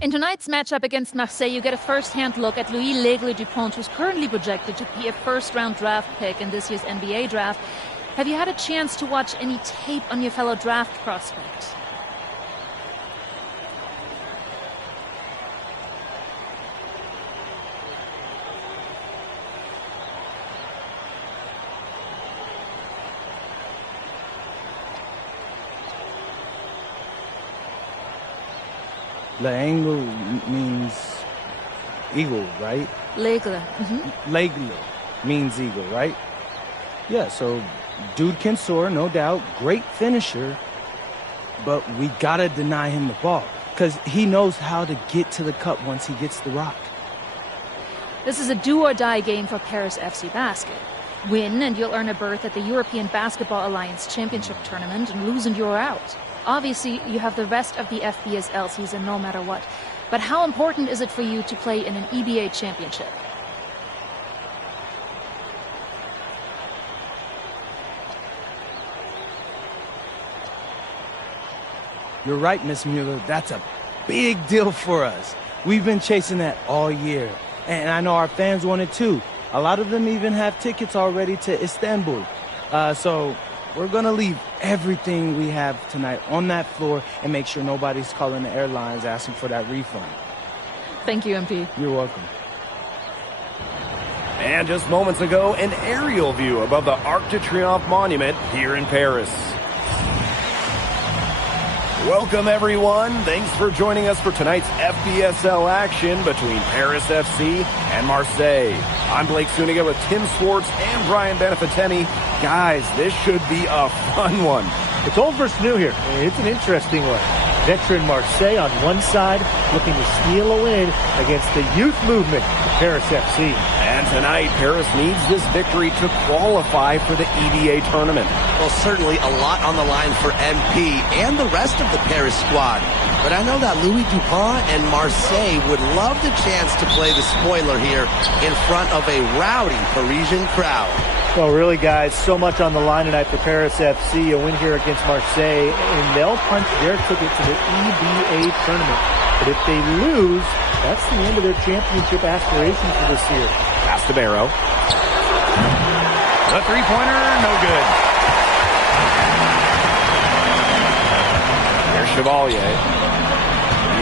In tonight's matchup against Marseille, you get a first-hand look at Louis Dupont, who's currently projected to be a first-round draft pick in this year's NBA draft. Have you had a chance to watch any tape on your fellow draft prospect? L'aigle means eagle, right? L'aigle. L'aigle means eagle, right? Yeah, so dude can soar, no doubt. Great finisher. But we gotta deny him the ball, because he knows how to get to the cup once he gets the rock. This is a do-or-die game for Paris FC Basket. Win and you'll earn a berth at the European Basketball Alliance Championship Tournament, and lose and you're out. Obviously, you have the rest of the FBSL season no matter what. But how important is it for you to play in an EBA championship? You're right, Miss Mueller. That's a big deal for us. We've been chasing that all year. And I know our fans want it too. A lot of them even have tickets already to Istanbul. So we're going to leave everything we have tonight on that floor and make sure nobody's calling the airlines asking for that refund. Thank you, MP. You're welcome. And just moments ago, an aerial view above the Arc de Triomphe monument here in Paris. Welcome, everyone. Thanks for joining us for tonight's FBSL action between Paris FC and Marseille. I'm Blake Suniga with Tim Swartz and Brian Benefitemi. Guys, this should be a fun one. It's old versus new here. It's an interesting one. Veteran Marseille on one side, looking to steal a win against the youth movement of Paris FC. And tonight, Paris needs this victory to qualify for the EBA tournament. Well, certainly a lot on the line for MP and the rest of the Paris squad. But I know that Louis Dupont and Marseille would love the chance to play the spoiler here in front of a rowdy Parisian crowd. Well, really, guys, so much on the line tonight for Paris FC. A win here against Marseille, and they'll punch their ticket to the EBA tournament. But if they lose, that's the end of their championship aspirations for this year. Pass to Barrow. The three-pointer, no good. Here's Chevalier.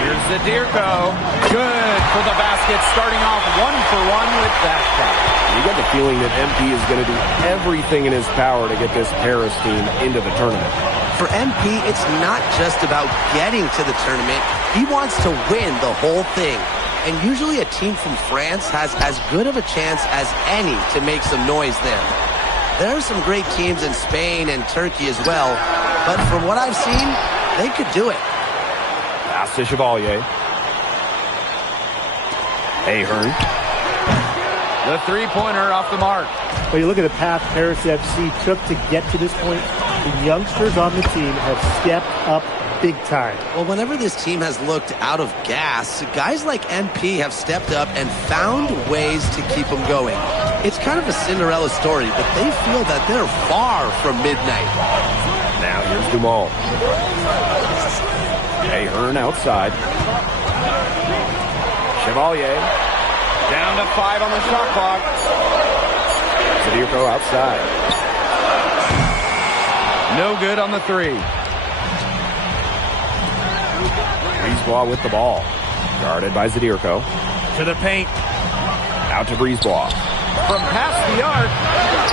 Here's Zadirko. Good for the basket, starting off 1-for-1 with that shot. You get the feeling that MP is going to do everything in his power to get this Paris team into the tournament. For MP, it's not just about getting to the tournament. He wants to win the whole thing. And usually a team from France has as good of a chance as any to make some noise there. There are some great teams in Spain and Turkey as well, but from what I've seen, they could do it. Pass to Chevalier. Ahern. The three-pointer off the mark. Well, you look at the path Paris FC took to get to this point. The youngsters on the team have stepped up big time. Well, whenever this team has looked out of gas, guys like MP have stepped up and found ways to keep them going. It's kind of a Cinderella story, but they feel that they're far from midnight. Now here's Dumont. Ahern outside. Chevalier. Down to 5 on the shot clock. Zadirko outside. No good on the three. Brisebois with the ball. Guarded by Zadirko. To the paint. Out to Brisebois. From past the arc,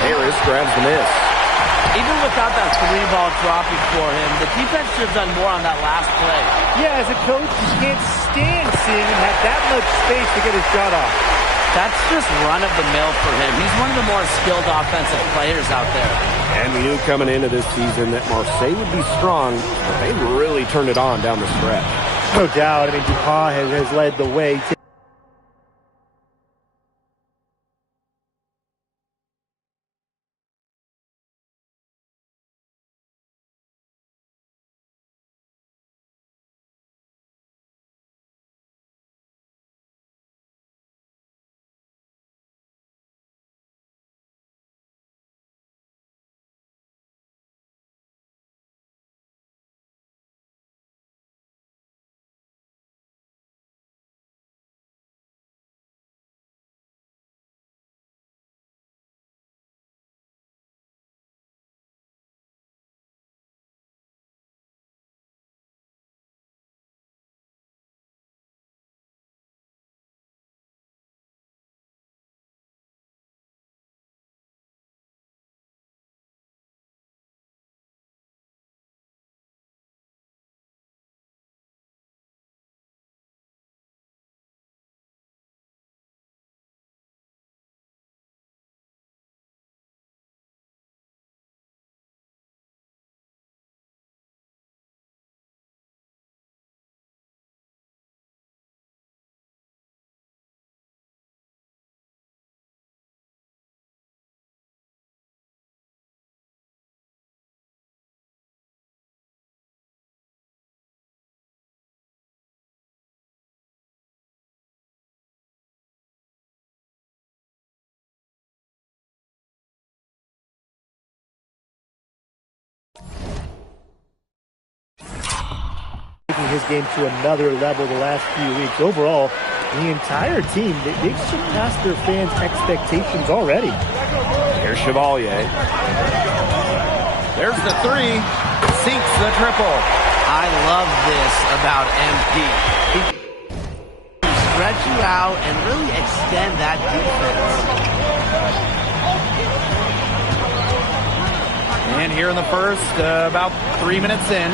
Harris grabs the miss. Even without that three-ball dropping for him, the defense should have done more on that last play. Yeah, as a coach, you can't stand seeing him have that much space to get his shot off. That's just run-of-the-mill for him. He's one of the more skilled offensive players out there. And we knew coming into this season that Marseille would be strong, but they really turned it on down the stretch. No doubt. I mean, Dupont has led the way. taking his game to another level the last few weeks. Overall, the entire team, they've surpassed their fans' expectations already. Here's Chevalier. There's the three. Sinks the triple. I love this about MP. He can stretch you out and really extend that defense. And here in the first, about 3 minutes in.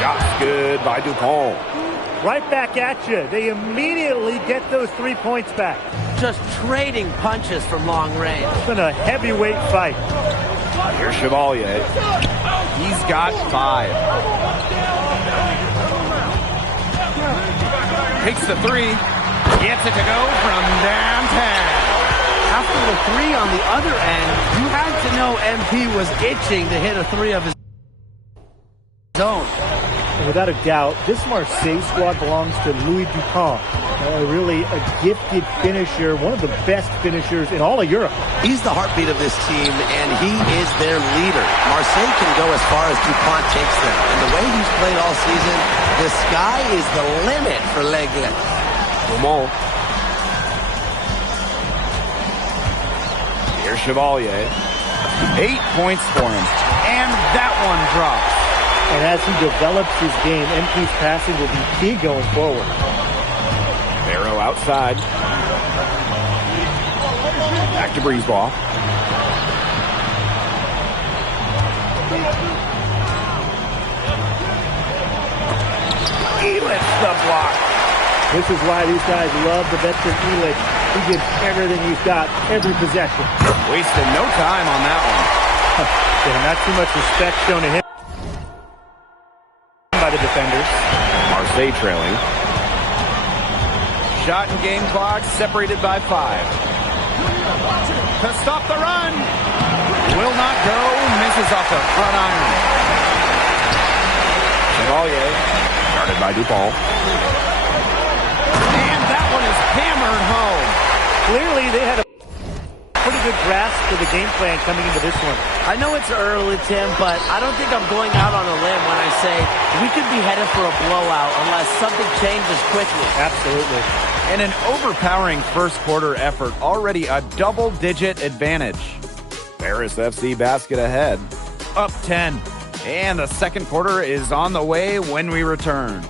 Shot's good by DuPont. Right back at you. They immediately get those 3 points back. Just trading punches from long range. It's been a heavyweight fight. Here's Chevalier. He's got 5. Takes the 3. Gets it to go from downtown. After the 3 on the other end, you had to know MP was itching to hit a 3 of his own. And without a doubt, this Marseille squad belongs to Louis Dupont. Really a gifted finisher, one of the best finishers in all of Europe. He's the heartbeat of this team, and he is their leader. Marseille can go as far as Dupont takes them. And the way he's played all season, the sky is the limit for L'Aigle. Dumont. Here's Chevalier. 8 points for him. And that one drops. And as he develops his game, MP's passing will be key going forward. Barrow outside. Back to Breezeball. Elitch the block. This is why these guys love the veteran Elitch. He gives everything he's got, every possession. Wasted no time on that one. Yeah, not too much respect shown to him by the defenders. Marseille trailing. Shot and game clock separated by 5. To stop the run. Will not go. Misses off the front iron. Chevalier. Guarded by DuPont. And that one is hammered home. Clearly, they had a pretty good grasp of the game plan coming into this one. I know it's early, Tim, but I don't think I'm going out on a limb when I say we could be headed for a blowout unless something changes quickly. Absolutely. And an overpowering first quarter effort, already a double-digit advantage. Paris FC basket ahead, up 10. And the second quarter is on the way when we return.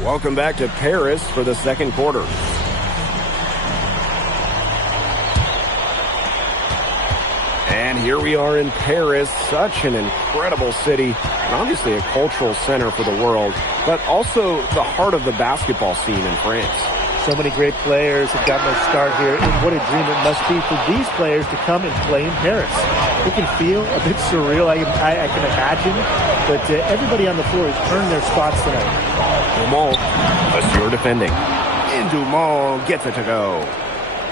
Welcome back to Paris for the second quarter. And here we are in Paris, such an incredible city, and obviously a cultural center for the world, but also the heart of the basketball scene in France. So many great players have gotten their start here, and what a dream it must be for these players to come and play in Paris. It can feel a bit surreal, I can imagine, but everybody on the floor has earned their spots tonight. Dumont, Monsieur defending. And Dumont gets it to go.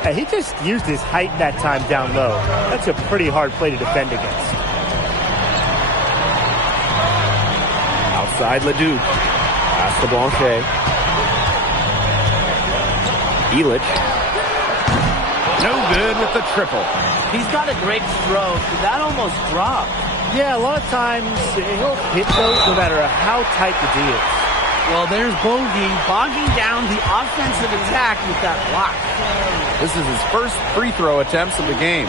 He just used his height that time down low. That's a pretty hard play to defend against. Outside Leduc. Pass to Blanchet. Elitch. No good with the triple. He's got a great stroke. That almost dropped. Yeah, a lot of times he'll hit those no matter how tight the D is. Well, there's Bogey bogging down the offensive attack with that block. This is his first free throw attempts of the game.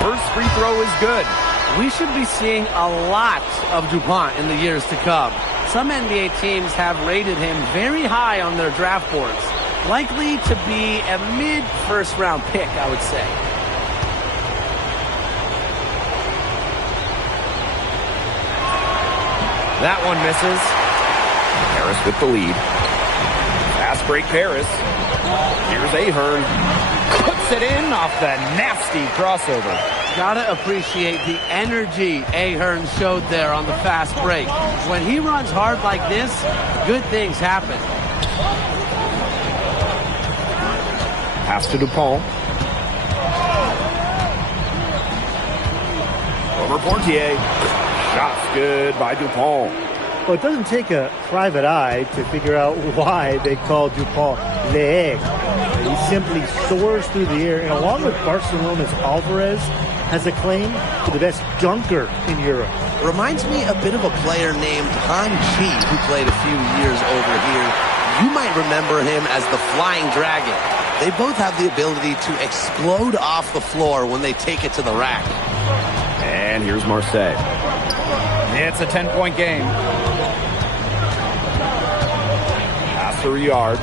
First free throw is good. We should be seeing a lot of DuPont in the years to come. Some NBA teams have rated him very high on their draft boards. Likely to be a mid-first round pick, I would say. That one misses. Paris with the lead. Fast break Paris. Here's Ahern. Puts it in off the nasty crossover. Gotta appreciate the energy Ahern showed there on the fast break. When he runs hard like this, good things happen. Pass to Dupont. Over Portier. Shot's good by Dupont. Well, it doesn't take a private eye to figure out why they call Dupont Le. He simply soars through the air, and along with Barcelona's Alvarez, has a claim to the best dunker in Europe. Reminds me a bit of a player named Han Chi, who played a few years over here. You might remember him as the Flying Dragon. They both have the ability to explode off the floor when they take it to the rack. And here's Marseille. It's a 10-point game. Pass to Riyard.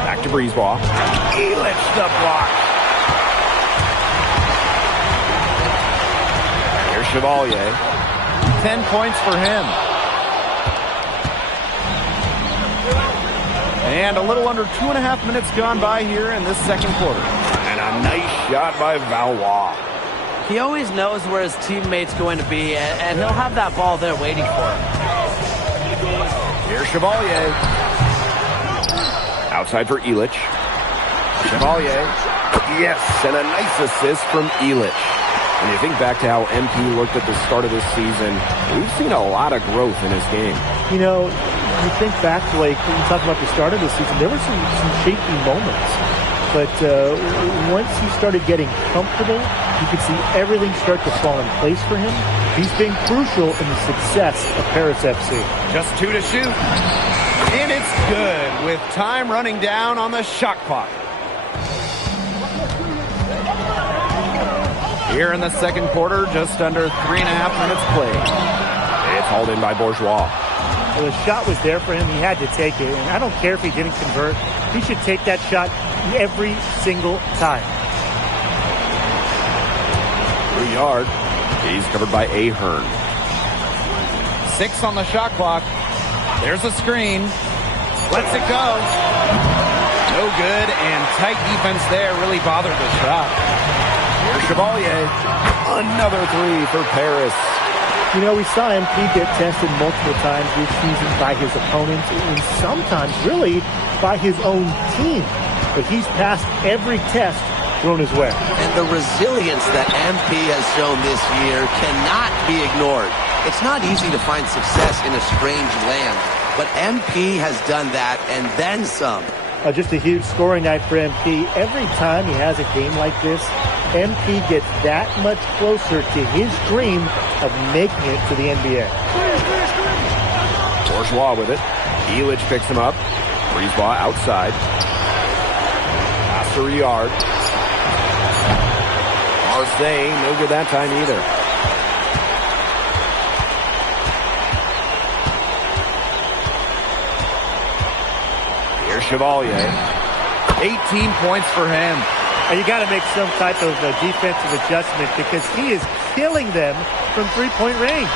Back to Brisebois. Illich the block. Here's Chevalier. 10 points for him. And a little under 2.5 minutes gone by here in this second quarter. And a nice shot by Valois. He always knows where his teammate's going to be, and he'll have that ball there waiting for him. Here's Chevalier. Outside for Illich. Chevalier. Yes, and a nice assist from Illich. When you think back to how MP looked at the start of this season, we've seen a lot of growth in his game. You know, you think back to, like, when you talk about the start of the season, there were some shaky moments. But once he started getting comfortable, you could see everything start to fall in place for him. He's been crucial in the success of Paris FC. Just 2 to shoot. And it's good with time running down on the shot clock. Here in the second quarter, just under 3.5 minutes played. It's hauled in by Bourgeois. Well, the shot was there for him. He had to take it. And I don't care if he didn't convert. He should take that shot every single time. Riyard. He's covered by Ahern. 6 on the shot clock. There's a screen. Lets it go. No good, and tight defense there really bothered the shot. Here's Chevalier. Another 3 for Paris. You know, we saw MP get tested multiple times this season by his opponents, and sometimes really by his own team. But he's passed every test thrown his way. And the resilience that MP has shown this year cannot be ignored. It's not easy to find success in a strange land, but MP has done that and then some. Just a huge scoring night for MP. Every time he has a game like this, MP gets that much closer to his dream of making it to the NBA. Bourgeois with it. Illich picks him up. Brisebois outside. Pass to Riyard. Marseille, no good that time either. Here's Chevalier. 18 points for him. And you got to make some type of defensive adjustment because he is killing them from three-point range.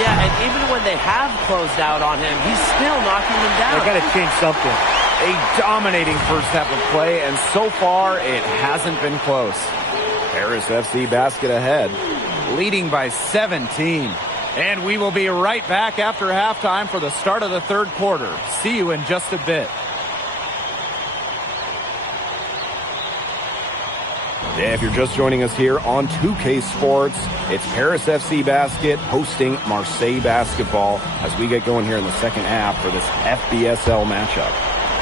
Yeah, and even when they have closed out on him, he's still knocking them down. They got to change something. A dominating first half of play, and so far it hasn't been close. Paris FC basket ahead. Leading by 17. And we will be right back after halftime for the start of the third quarter. See you in just a bit. Yeah, if you're just joining us here on 2K Sports, it's Paris FC Basket hosting Marseille Basketball as we get going here in the second half for this FBSL matchup.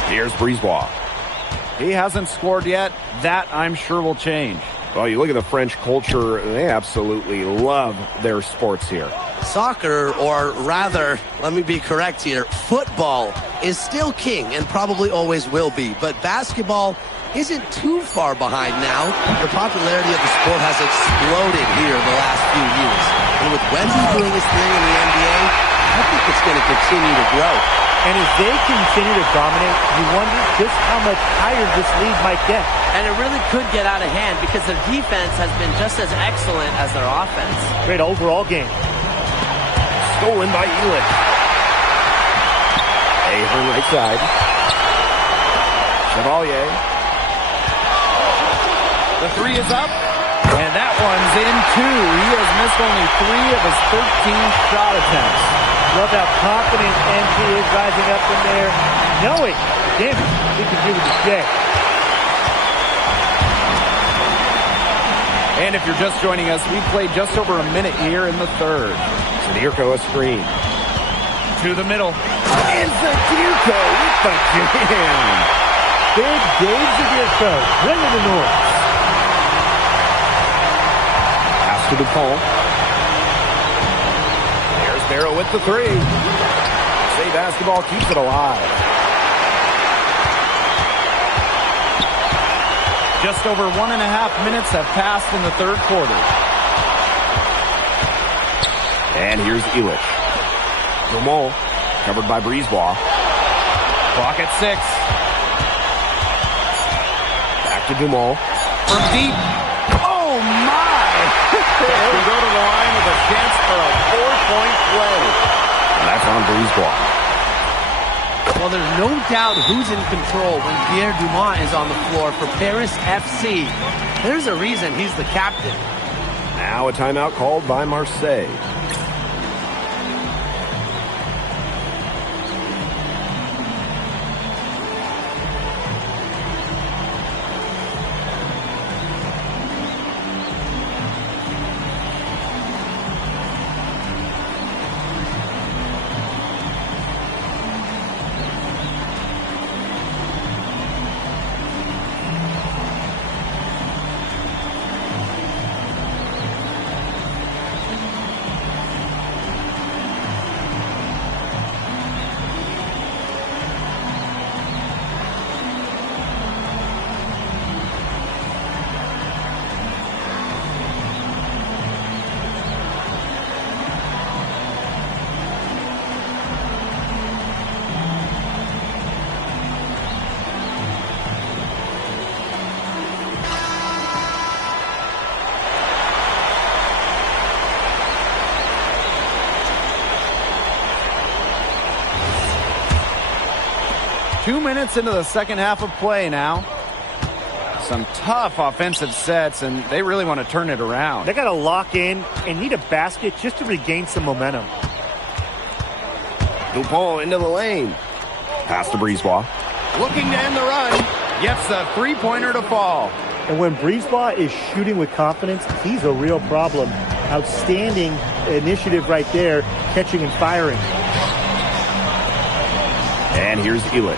Here's Brisebois. He hasn't scored yet. That, I'm sure, will change. Well, you look at the French culture, they absolutely love their sports here. Soccer, or rather, let me be correct here, football is still king and probably always will be, but basketball isn't too far behind now. The popularity of the sport has exploded here in the last few years. And with Wavvy doing his thing in the NBA, I think it's going to continue to grow. And as they continue to dominate, you wonder just how much higher this league might get. And it really could get out of hand because their defense has been just as excellent as their offense. Great overall game. Stolen by Illich. Ahern right side. Chevalier. The three is up, and that one's in two. He has missed only 3 of his 13 shot attempts. Love how confident MP is rising up from there, knowing the damage he can do with the J. And if you're just joining us, we've played just over a minute here in the third. Zadirko a screen. To the middle. And Zadirko with the jam. Big Dave Zadirko, bringing the noise. Pass to DuPont. There's Barrow with the three. Say basketball keeps it alive. Just over 1.5 minutes have passed in the third quarter. And here's Illich. Dumont covered by Brisebois. Clock at 6. Back to Dumont. From deep. Oh, my! We go to the line with a chance for a 4-point play. And that's on Brisebois. Well, there's no doubt who's in control when Pierre Dumont is on the floor for Paris FC. There's a reason he's the captain. Now a timeout called by Marseille. Two minutes into the second half of play now. Some tough offensive sets, and they really want to turn it around. They got to lock in and need a basket just to regain some momentum. DuPont into the lane. Pass to Brisebois. Looking to end the run. Gets a three-pointer to fall. And when Brisebois is shooting with confidence, he's a real problem. Outstanding initiative right there, catching and firing. And here's Illich.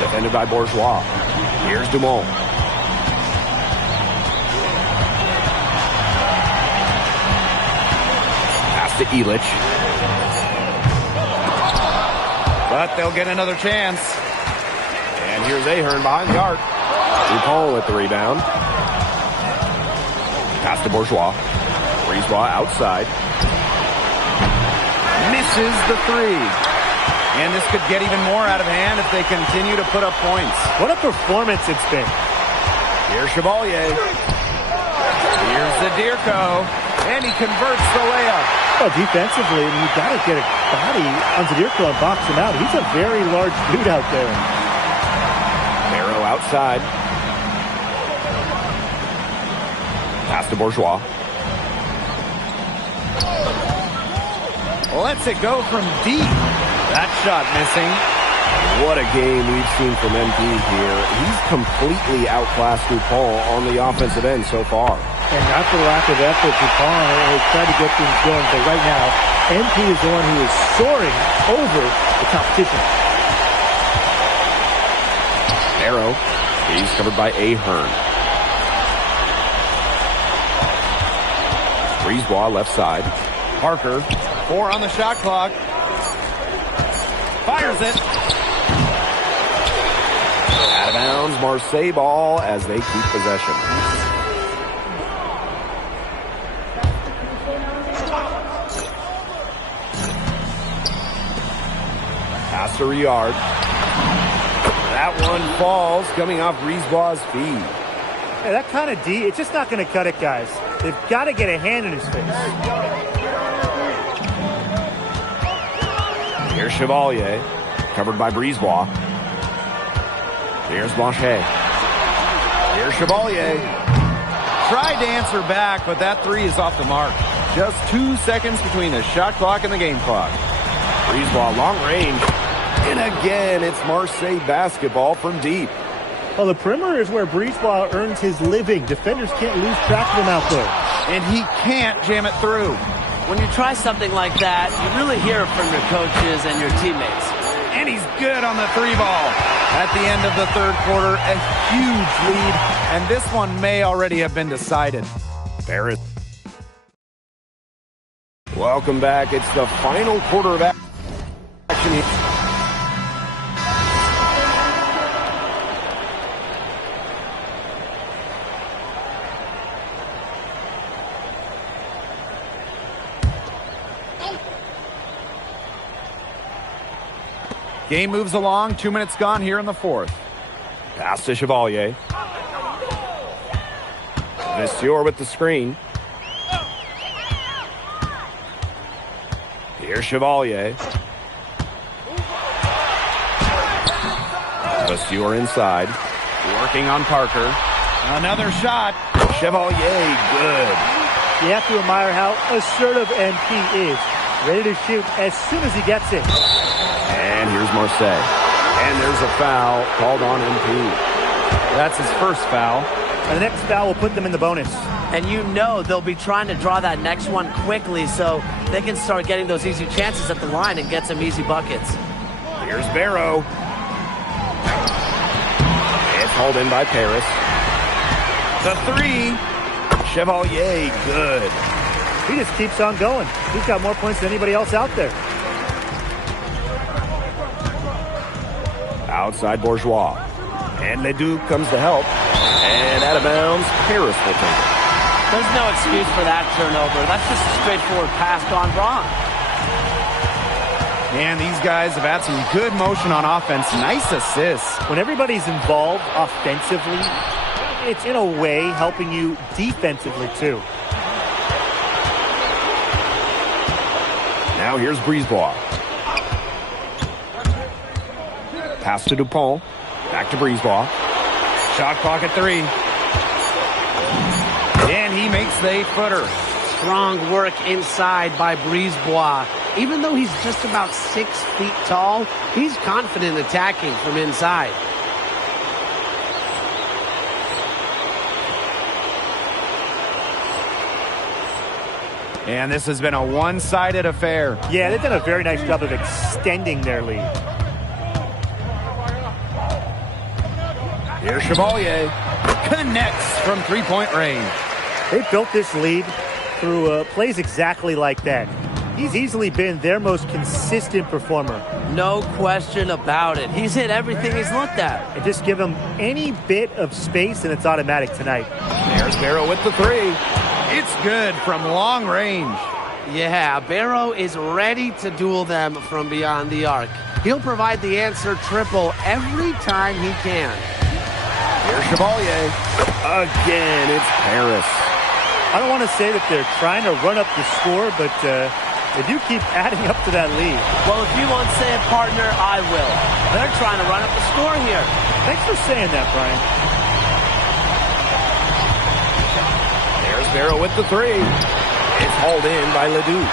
Defended by Bourgeois. Here's Dumont. Pass to Illich. But they'll get another chance. And here's Ahern behind the arc. DuPont with the rebound. Pass to Bourgeois. Brisebois outside. Misses the three. And this could get even more out of hand if they continue to put up points. What a performance it's been. Here's Chevalier. Here's Zadirko. And he converts the layup. Well, defensively, you got to get a body on Zadirko and box him out. He's a very large dude out there. Barrow outside. Pass to Bourgeois. Lets it go from deep. That shot missing. What a game we've seen from MP here. He's completely outclassed DuPont on the offensive end so far. And not for lack of effort, DuPont has tried to get things going. But right now, MP is the one who is soaring over the competition. Barrow. He's covered by Ahern. Brisebois left side. Parker. 4 on the shot clock. Fires it. Out of bounds, Marseille ball as they keep possession. Pass to Riard. That one falls, coming off Brisebois' feet. Hey, that kind of D, it's just not going to cut it, guys. They've got to get a hand in his face. Here's Chevalier, covered by Brisebois. Here's Blanchet. Here's Chevalier. Tried to answer back, but that three is off the mark. Just 2 seconds between the shot clock and the game clock. Brisebois long range. And again, it's Marseille basketball from deep. Well, the perimeter is where Breezeball earns his living. Defenders can't lose track of him out there. And he can't jam it through. When you try something like that, you really hear it from your coaches and your teammates. And he's good on the 3-ball. At the end of the third quarter, a huge lead. And this one may already have been decided. Paris. Welcome back. It's the final quarter of action here. Game moves along. 2 minutes gone here in the fourth. Pass to Chevalier. Monsieur with the screen. Here's Chevalier. Monsieur inside. Working on Parker. Another shot. Chevalier, good. You have to admire how assertive MP is. Ready to shoot as soon as he gets it. And here's Marseille. And there's a foul called on MP. That's his first foul. And the next foul will put them in the bonus. And you know they'll be trying to draw that next one quickly so they can start getting those easy chances at the line and get some easy buckets. Here's Barrow. It's hauled in by Paris. The 3. Chevalier, good. He just keeps on going. He's got more points than anybody else out there. Outside Bourgeois. And Ledoux comes to help. And out of bounds, Paris will take it. There's no excuse for that turnover. That's just a straightforward pass gone wrong. And these guys have had some good motion on offense. Nice assists. When everybody's involved offensively, it's in a way helping you defensively too. Now here's Breezeball. Pass to Dupont. Back to Breezeball. Shot clock at 3. And he makes the 8-footer. Strong work inside by Breezebois. Even though he's just about 6 feet tall, he's confident attacking from inside. And this has been a one-sided affair. Yeah, they've done a very nice job of extending their lead. Here's Chevalier. Connects from three-point range. They built this lead through plays exactly like that. He's easily been their most consistent performer. No question about it. He's hit everything he's looked at. And just give him any bit of space and it's automatic tonight. There's Barrow with the 3. It's good from long range. Yeah, Barrow is ready to duel them from beyond the arc. He'll provide the answer triple every time he can. Here's Chevalier. Again, it's Paris. I don't want to say that they're trying to run up the score, but they do keep adding up to that lead. Well, if you won't say it, partner, I will. They're trying to run up the score here. Thanks for saying that, Brian. There's Barrow with the 3. It's hauled in by Ledoux.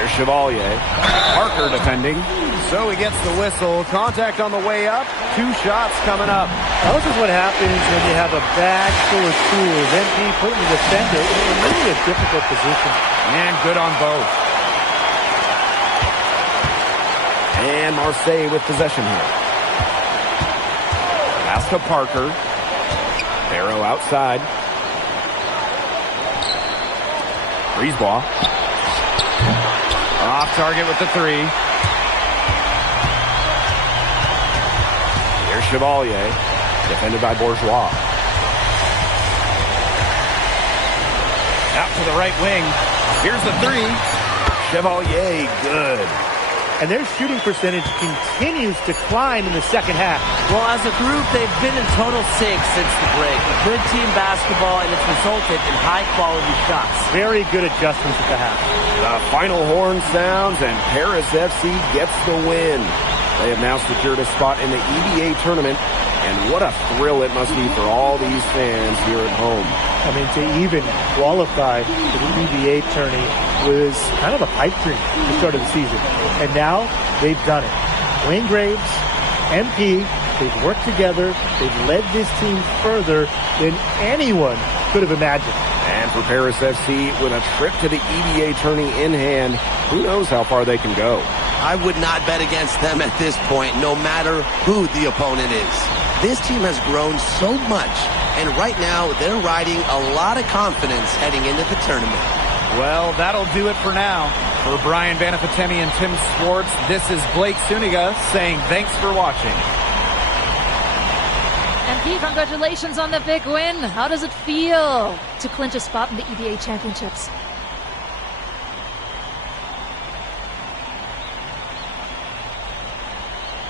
Here's Chevalier. Parker defending. So he gets the whistle. Contact on the way up. 2 shots coming up. Now, this is what happens when you have a bag full of tools. MP putting the defender in really a difficult position. And good on both. And Marseille with possession here. Pass to Parker. Barrow outside. Breezeball. Off target with the 3. Here's Chevalier. Defended by Bourgeois. Out to the right wing. Here's the 3. Chevalier, good. And their shooting percentage continues to climb in the second half. Well, as a group, they've been in total sync since the break. A good team basketball, and it's resulted in high-quality shots. Very good adjustments at the half. The final horn sounds, and Paris FC gets the win. They have now secured a spot in the EBA tournament, and what a thrill it must be for all these fans here at home. I mean, to even qualify for the EBA tourney was kind of a pipe dream at the start of the season. And now they've done it. Wayne Graves, MP, they've worked together. They've led this team further than anyone could have imagined. And for Paris FC, with a trip to the EBA tourney in hand, who knows how far they can go. I would not bet against them at this point, no matter who the opponent is. This team has grown so much, and right now they're riding a lot of confidence heading into the tournament. Well, that'll do it for now. For Brian Banafitemi and Tim Swartz, this is Blake Suniga saying thanks for watching. And Pete, congratulations on the big win. How does it feel to clinch a spot in the EBA Championships?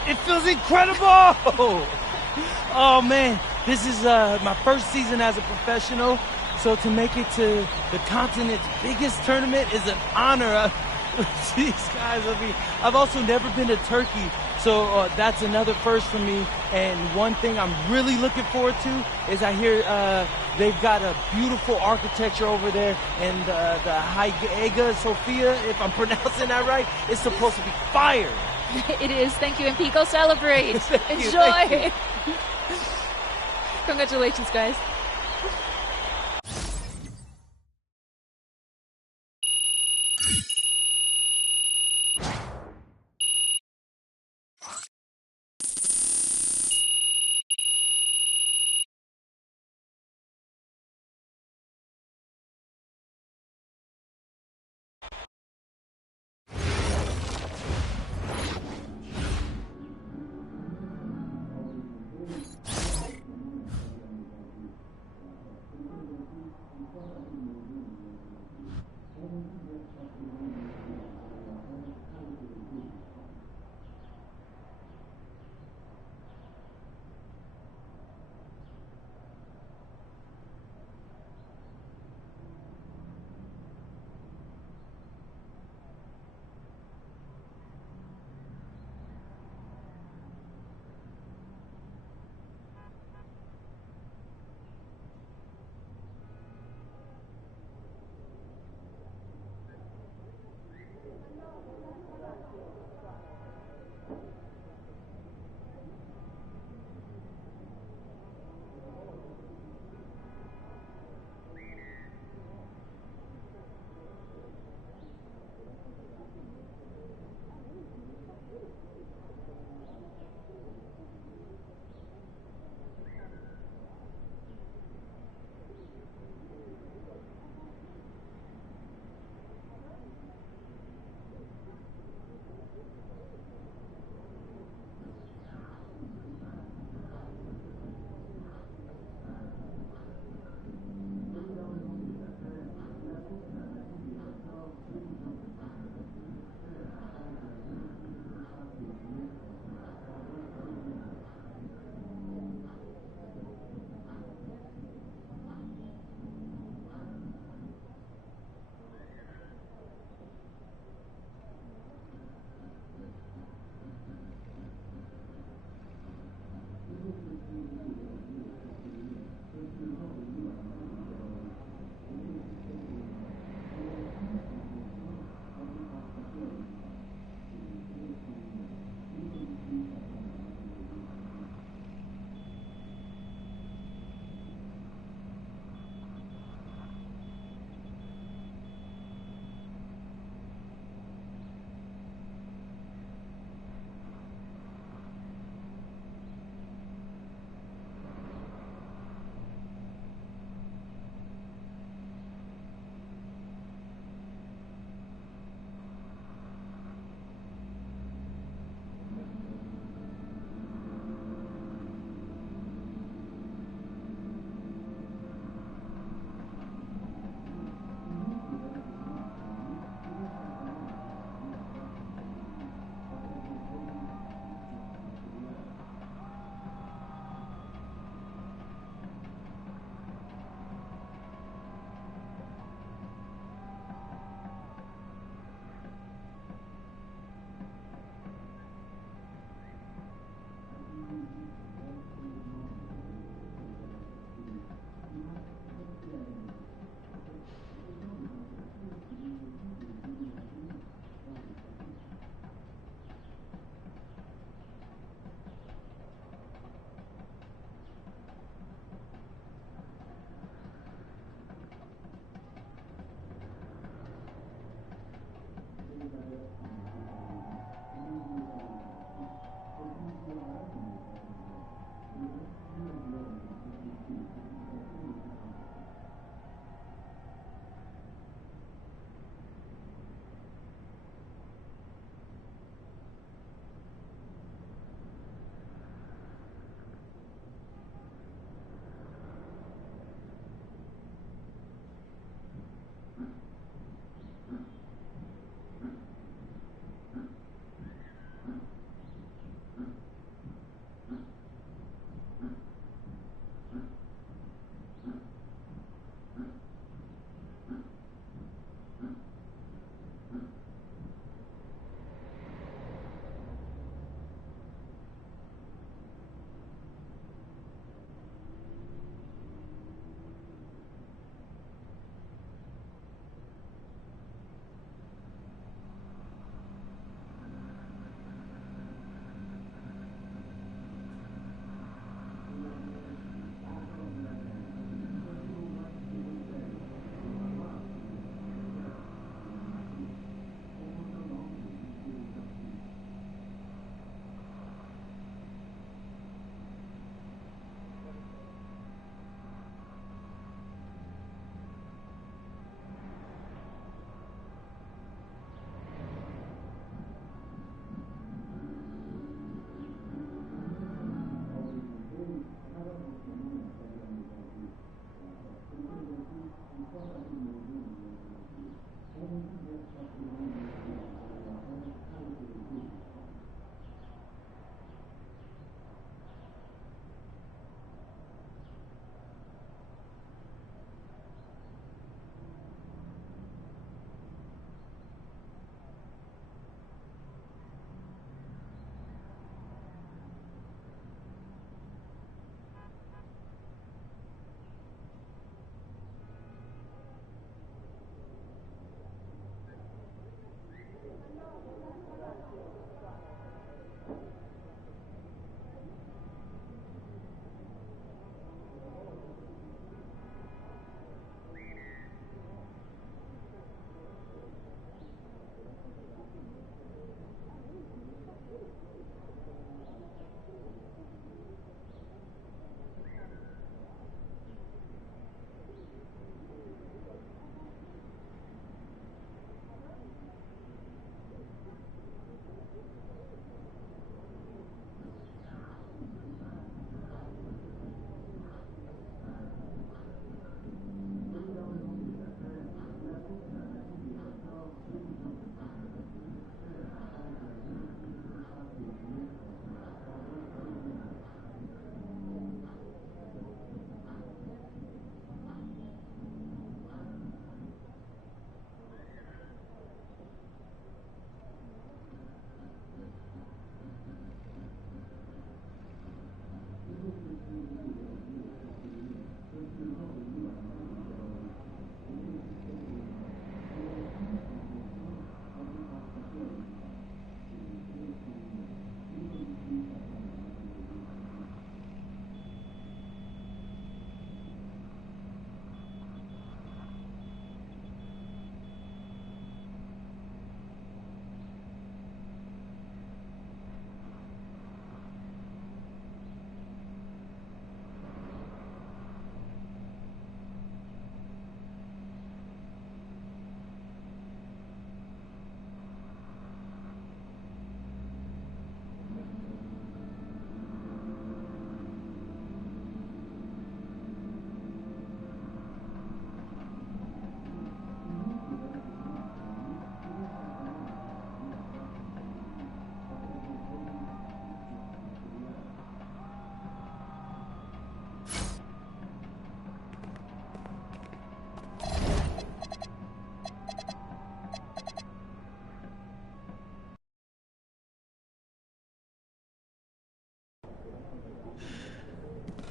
It feels incredible! Oh man, this is my first season as a professional, so to make it to the continent's biggest tournament is an honor. These guys, I mean, I've also never been to Turkey, so that's another first for me. And one thing I'm really looking forward to is I hear they've got a beautiful architecture over there, and the Hagia Sophia, if I'm pronouncing that right, is supposed to be fire. It is. Thank you, MP. Go celebrate. Enjoy. Thank you. Congratulations, guys.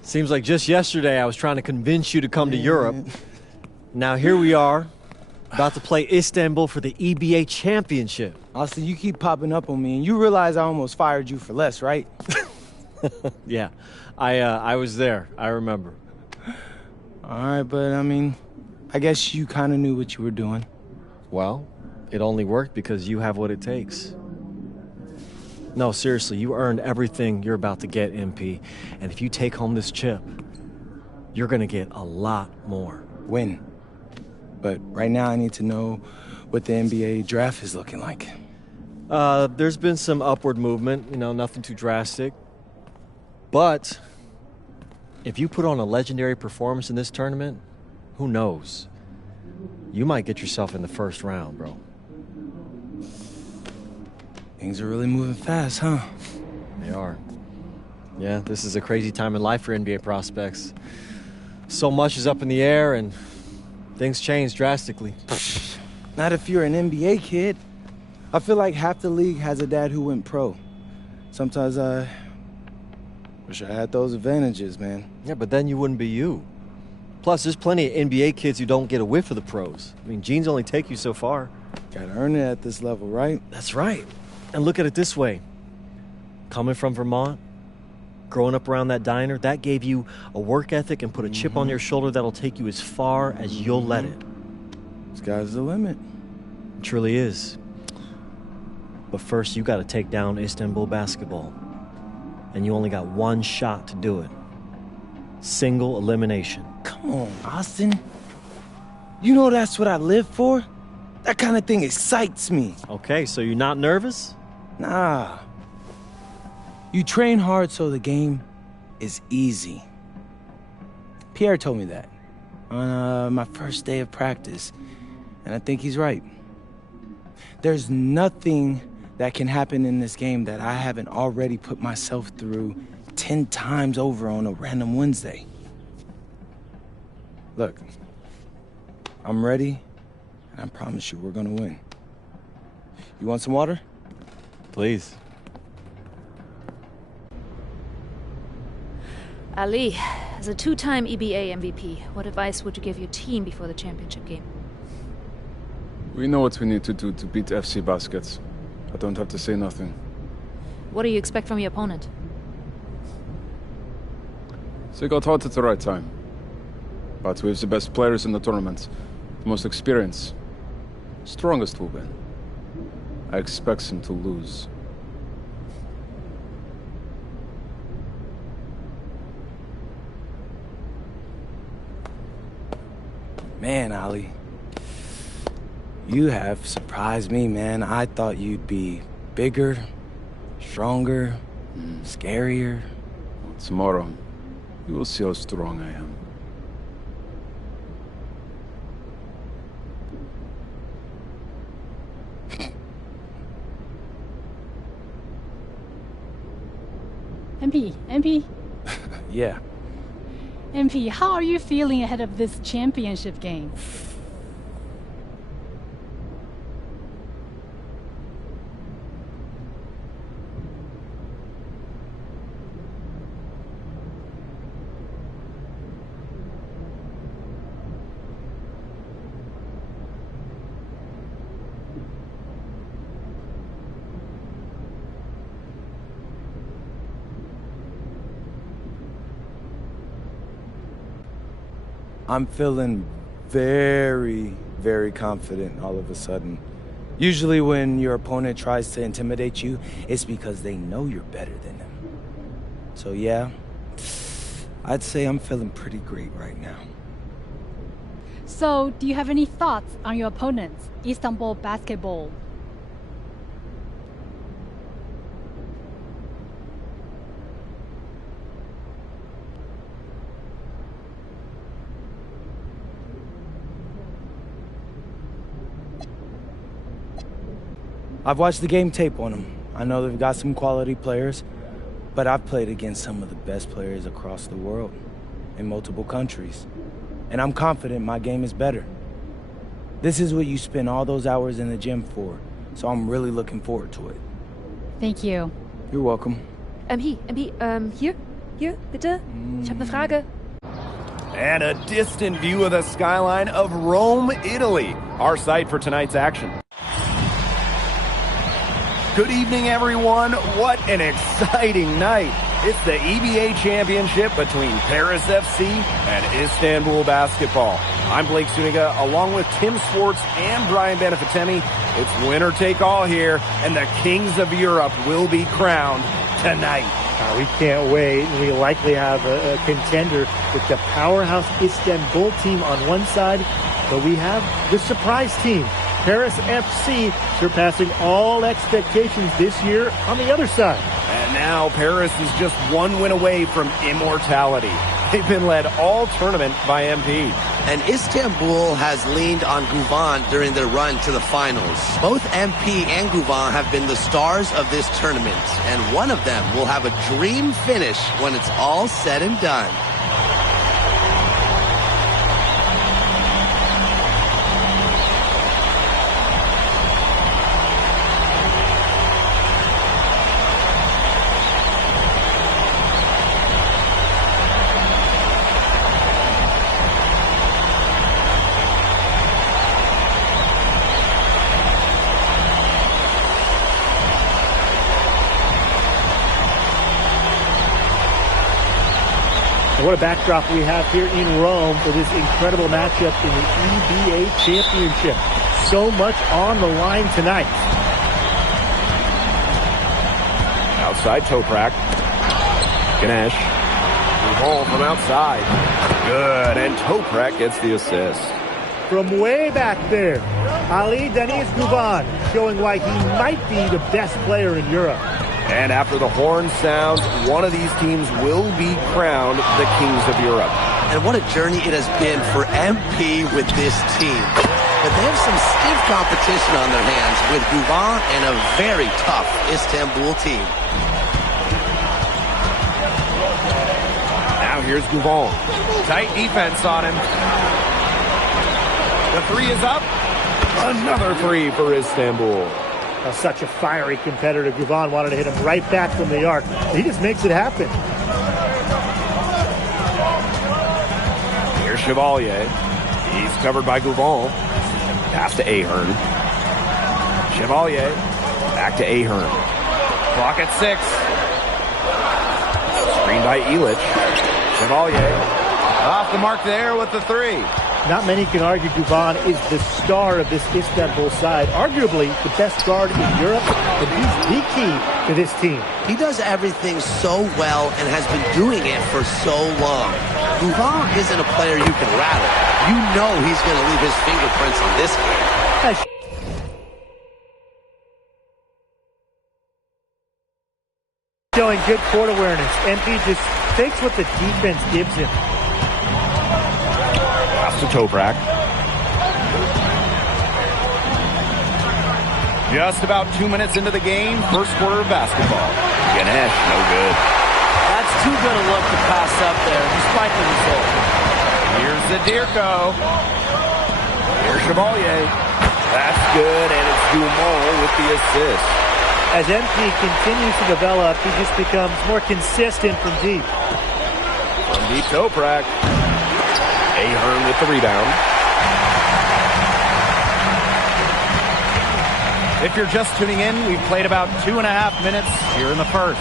Seems like just yesterday I was trying to convince you to come to Europe. Now here we are, about to play Istanbul for the EBA championship. Austin, you keep popping up on me, and you realize I almost fired you for less, right? Yeah, I was there. I remember. All right, but I mean, I guess you kind of knew what you were doing. Well, it only worked because you have what it takes. No, seriously, you earned everything you're about to get, MP. And if you take home this chip, you're going to get a lot more. Win. But right now I need to know what the NBA draft is looking like. There's been some upward movement, nothing too drastic. But if you put on a legendary performance in this tournament, who knows? You might get yourself in the first round, bro. Things are really moving fast, huh? They are. Yeah, this is a crazy time in life for NBA prospects. So much is up in the air, and things change drastically. Not if you're an NBA kid. I feel like half the league has a dad who went pro. Sometimes I wish I had those advantages, man. Yeah, but then you wouldn't be you. Plus, there's plenty of NBA kids who don't get a whiff of the pros. I mean, genes only take you so far. Gotta earn it at this level, right? That's right. And look at it this way. Coming from Vermont, growing up around that diner, that gave you a work ethic and put a chip on your shoulder that'll take you as far as you'll let it. Sky's the limit. It truly is. But first, you gotta take down Istanbul basketball. And you only got one shot to do it. Single elimination. Come on, Austin. You know that's what I live for? That kind of thing excites me. Okay, so you're not nervous? Nah. You train hard so the game is easy. Pierre told me that on my first day of practice, and I think he's right. There's nothing that can happen in this game that I haven't already put myself through 10 times over on a random Wednesday. Look, I'm ready, and I promise you we're gonna win. You want some water? Please. Ali, as a two-time EBA MVP, what advice would you give your team before the championship game? We know what we need to do to beat FC Baskets. I don't have to say nothing. What do you expect from your opponent? They got hot at the right time. But we have the best players in the tournament. The most experienced. Strongest will win. I expect them to lose. Man, Ali, you have surprised me, man. I thought you'd be bigger, stronger, scarier. Tomorrow, you will see how strong I am. MP, Yeah. MP, how are you feeling ahead of this championship game? I'm feeling very, very confident all of a sudden. Usually when your opponent tries to intimidate you, it's because they know you're better than them. So yeah, I'd say I'm feeling pretty great right now. So, do you have any thoughts on your opponents, Istanbul basketball? I've watched the game tape on them. I know they've got some quality players, but I've played against some of the best players across the world in multiple countries. And I'm confident my game is better. This is what you spend all those hours in the gym for, so I'm really looking forward to it. Thank you. You're welcome. MP, here? Hier, bitte. Ich habe eine Frage. And a distant view of the skyline of Rome, Italy, our site for tonight's action. Good evening, everyone. What an exciting night. It's the EBA championship between Paris FC and Istanbul basketball. I'm Blake Suniga, along with Tim Swartz and Brian Benefitemi. It's winner take all here, and the kings of Europe will be crowned tonight. We can't wait. We likely have a contender with the powerhouse Istanbul team on one side, but we have the surprise team, Paris FC, surpassing all expectations this year on the other side. And now Paris is just one win away from immortality. They've been led all tournament by MP. And Istanbul has leaned on Guvan during their run to the finals. Both MP and Guvan have been the stars of this tournament, and one of them will have a dream finish when it's all said and done. And what a backdrop we have here in Rome for this incredible matchup in the EBA Championship. So much on the line tonight. Outside Toprak. Ganesh. Ball from outside. Good, and Toprak gets the assist. From way back there, Ali Deniz Guvan showing why he might be the best player in Europe. And after the horn sounds, one of these teams will be crowned the kings of Europe. And what a journey it has been for MP with this team. But they have some stiff competition on their hands with Guvan and a very tough Istanbul team. Now here's Guvan. Tight defense on him. The three is up. Another three for Istanbul. Such a fiery competitor. Guvan wanted to hit him right back from the arc. He just makes it happen. Here's Chevalier. He's covered by Guvan. Pass to Ahern. Chevalier. Back to Ahern. Clock at 6. Screen by Illich. Chevalier. Off the mark there with the 3. Not many can argue Guvan is the star of this Istanbul side. Arguably the best guard in Europe, but he's the key to this team. He does everything so well and has been doing it for so long. Guvan isn't a player you can rattle. You know he's going to leave his fingerprints on this game. Showing good court awareness. MP just takes what the defense gives him. To Toprak. Just about 2 minutes into the game, first quarter of basketball. Ganesh, no good. That's too good a look to pass up there, despite the result. Here's the Dirko. Here's Chevalier. That's good, and it's Dumont with the assist. As MP continues to develop, he just becomes more consistent from deep. From deep, Toprak. Ahern with the rebound. If you're just tuning in, we've played about 2.5 minutes here in the first.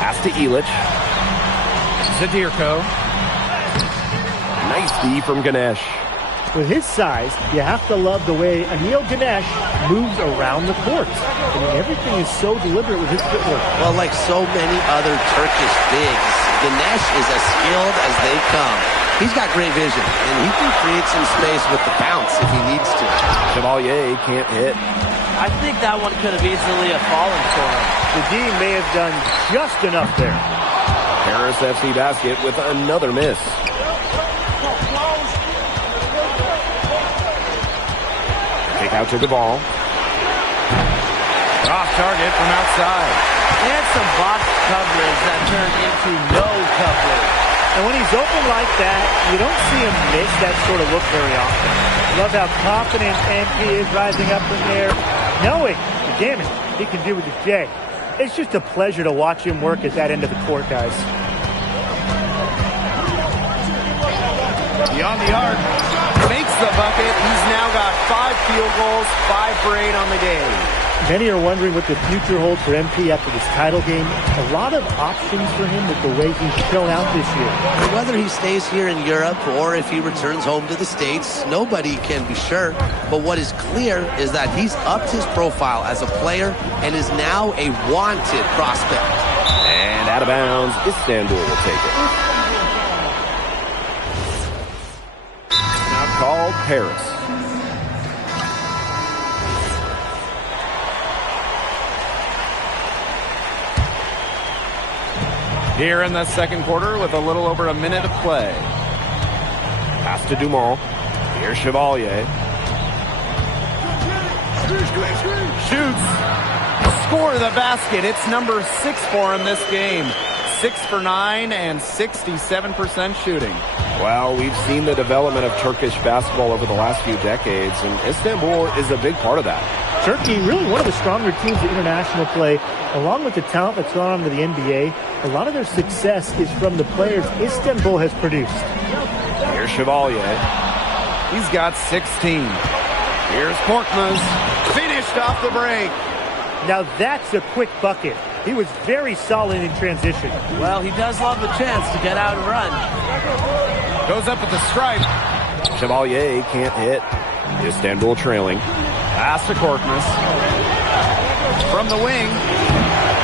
Pass to Illich. Zadirko. Nice D from Ganesh. With his size, you have to love the way Anil Ganesh moves around the court. I mean, everything is so deliberate with his footwork. Well, like so many other Turkish bigs, Ganesh is as skilled as they come. He's got great vision, and he can create some space with the bounce if he needs to. Chevalier can't hit. I think that one could have easily have fallen for him. The D may have done just enough there. Paris FC basket with another miss. Kick out to the ball. Off target from outside. And some box coverage that turned into no coverage. And when he's open like that, you don't see him miss that sort of look very often. Love how confident MP is rising up from there, knowing the damage he can do with the J. It's just a pleasure to watch him work at that end of the court, guys. Beyond the arc. Makes the bucket. He's now got 5 field goals, 5 for 8 on the game. Many are wondering what the future holds for MP after this title game. A lot of options for him with the way he's shown out this year. Whether he stays here in Europe or if he returns home to the States, nobody can be sure. But what is clear is that he's upped his profile as a player and is now a wanted prospect. And out of bounds, Istanbul will take it. Now called Paris. Here in the second quarter with a little over a minute of play. Pass to Dumont. Here's Chevalier. Shoots. Score the basket. It's number 6 for him this game. 6 for 9 and 67% shooting. Well, we've seen the development of Turkish basketball over the last few decades, and Istanbul is a big part of that. Turkey, really one of the stronger teams in international play, along with the talent that's gone on to the NBA. A lot of their success is from the players Istanbul has produced. Here's Chevalier. He's got 16. Here's Korkmaz. Finished off the break. Now that's a quick bucket. He was very solid in transition. Well, he does love the chance to get out and run. Goes up with the stripe. Chevalier can't hit. Istanbul trailing. Pass to Korkmaz. From the wing.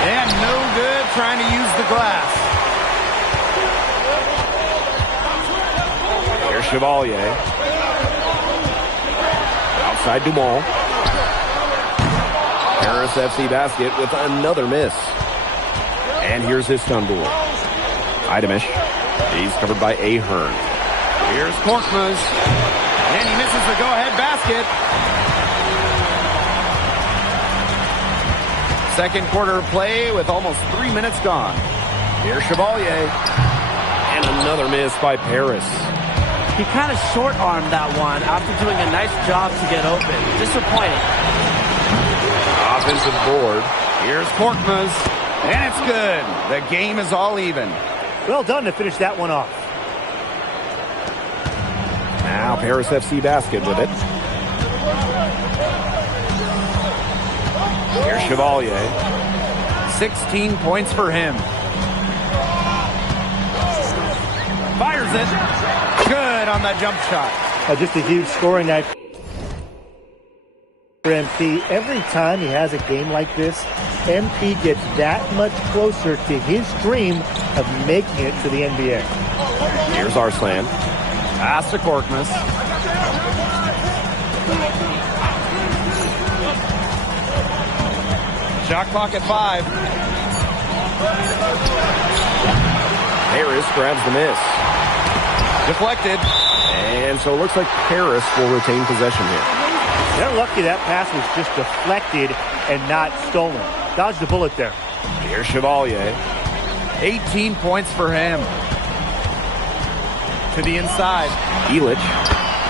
And no good, trying to use the glass. Here's Chevalier. Outside Dumont. Paris FC basket with another miss. And here's Istanbul. Aydemish. He's covered by Ahern. Here's Korkmaz. And he misses the go-ahead basket. Second quarter play with almost 3 minutes gone. Here's Chevalier. And another miss by Paris. He kind of short-armed that one after doing a nice job to get open. Disappointing. Offensive board. Here's Korkmaz. And it's good. The game is all even. Well done to finish that one off. Now Paris FC basket with it. Here's Chevalier. 16 points for him. Fires it. Good on that jump shot. Just a huge scoring night for MP. Every time he has a game like this, MP gets that much closer to his dream of making it to the NBA. Here's Arslan. Pass to Korkmaz. Shot clock at 5. Paris grabs the miss. Deflected. And so it looks like Paris will retain possession here. They're lucky that pass was just deflected and not stolen. Dodged the bullet there. Here's Chevalier. 18 points for him. To the inside. Illich.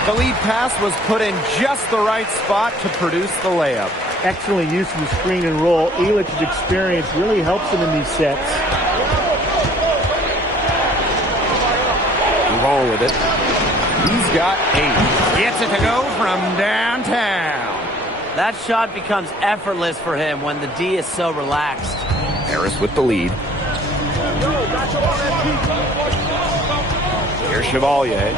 The lead pass was put in just the right spot to produce the layup. Excellent use of the screen and roll. Illich's experience really helps him in these sets. Wrong with it. He's got 8. Gets it to go from downtown. That shot becomes effortless for him when the D is so relaxed. Paris with the lead. Here's Chevalier.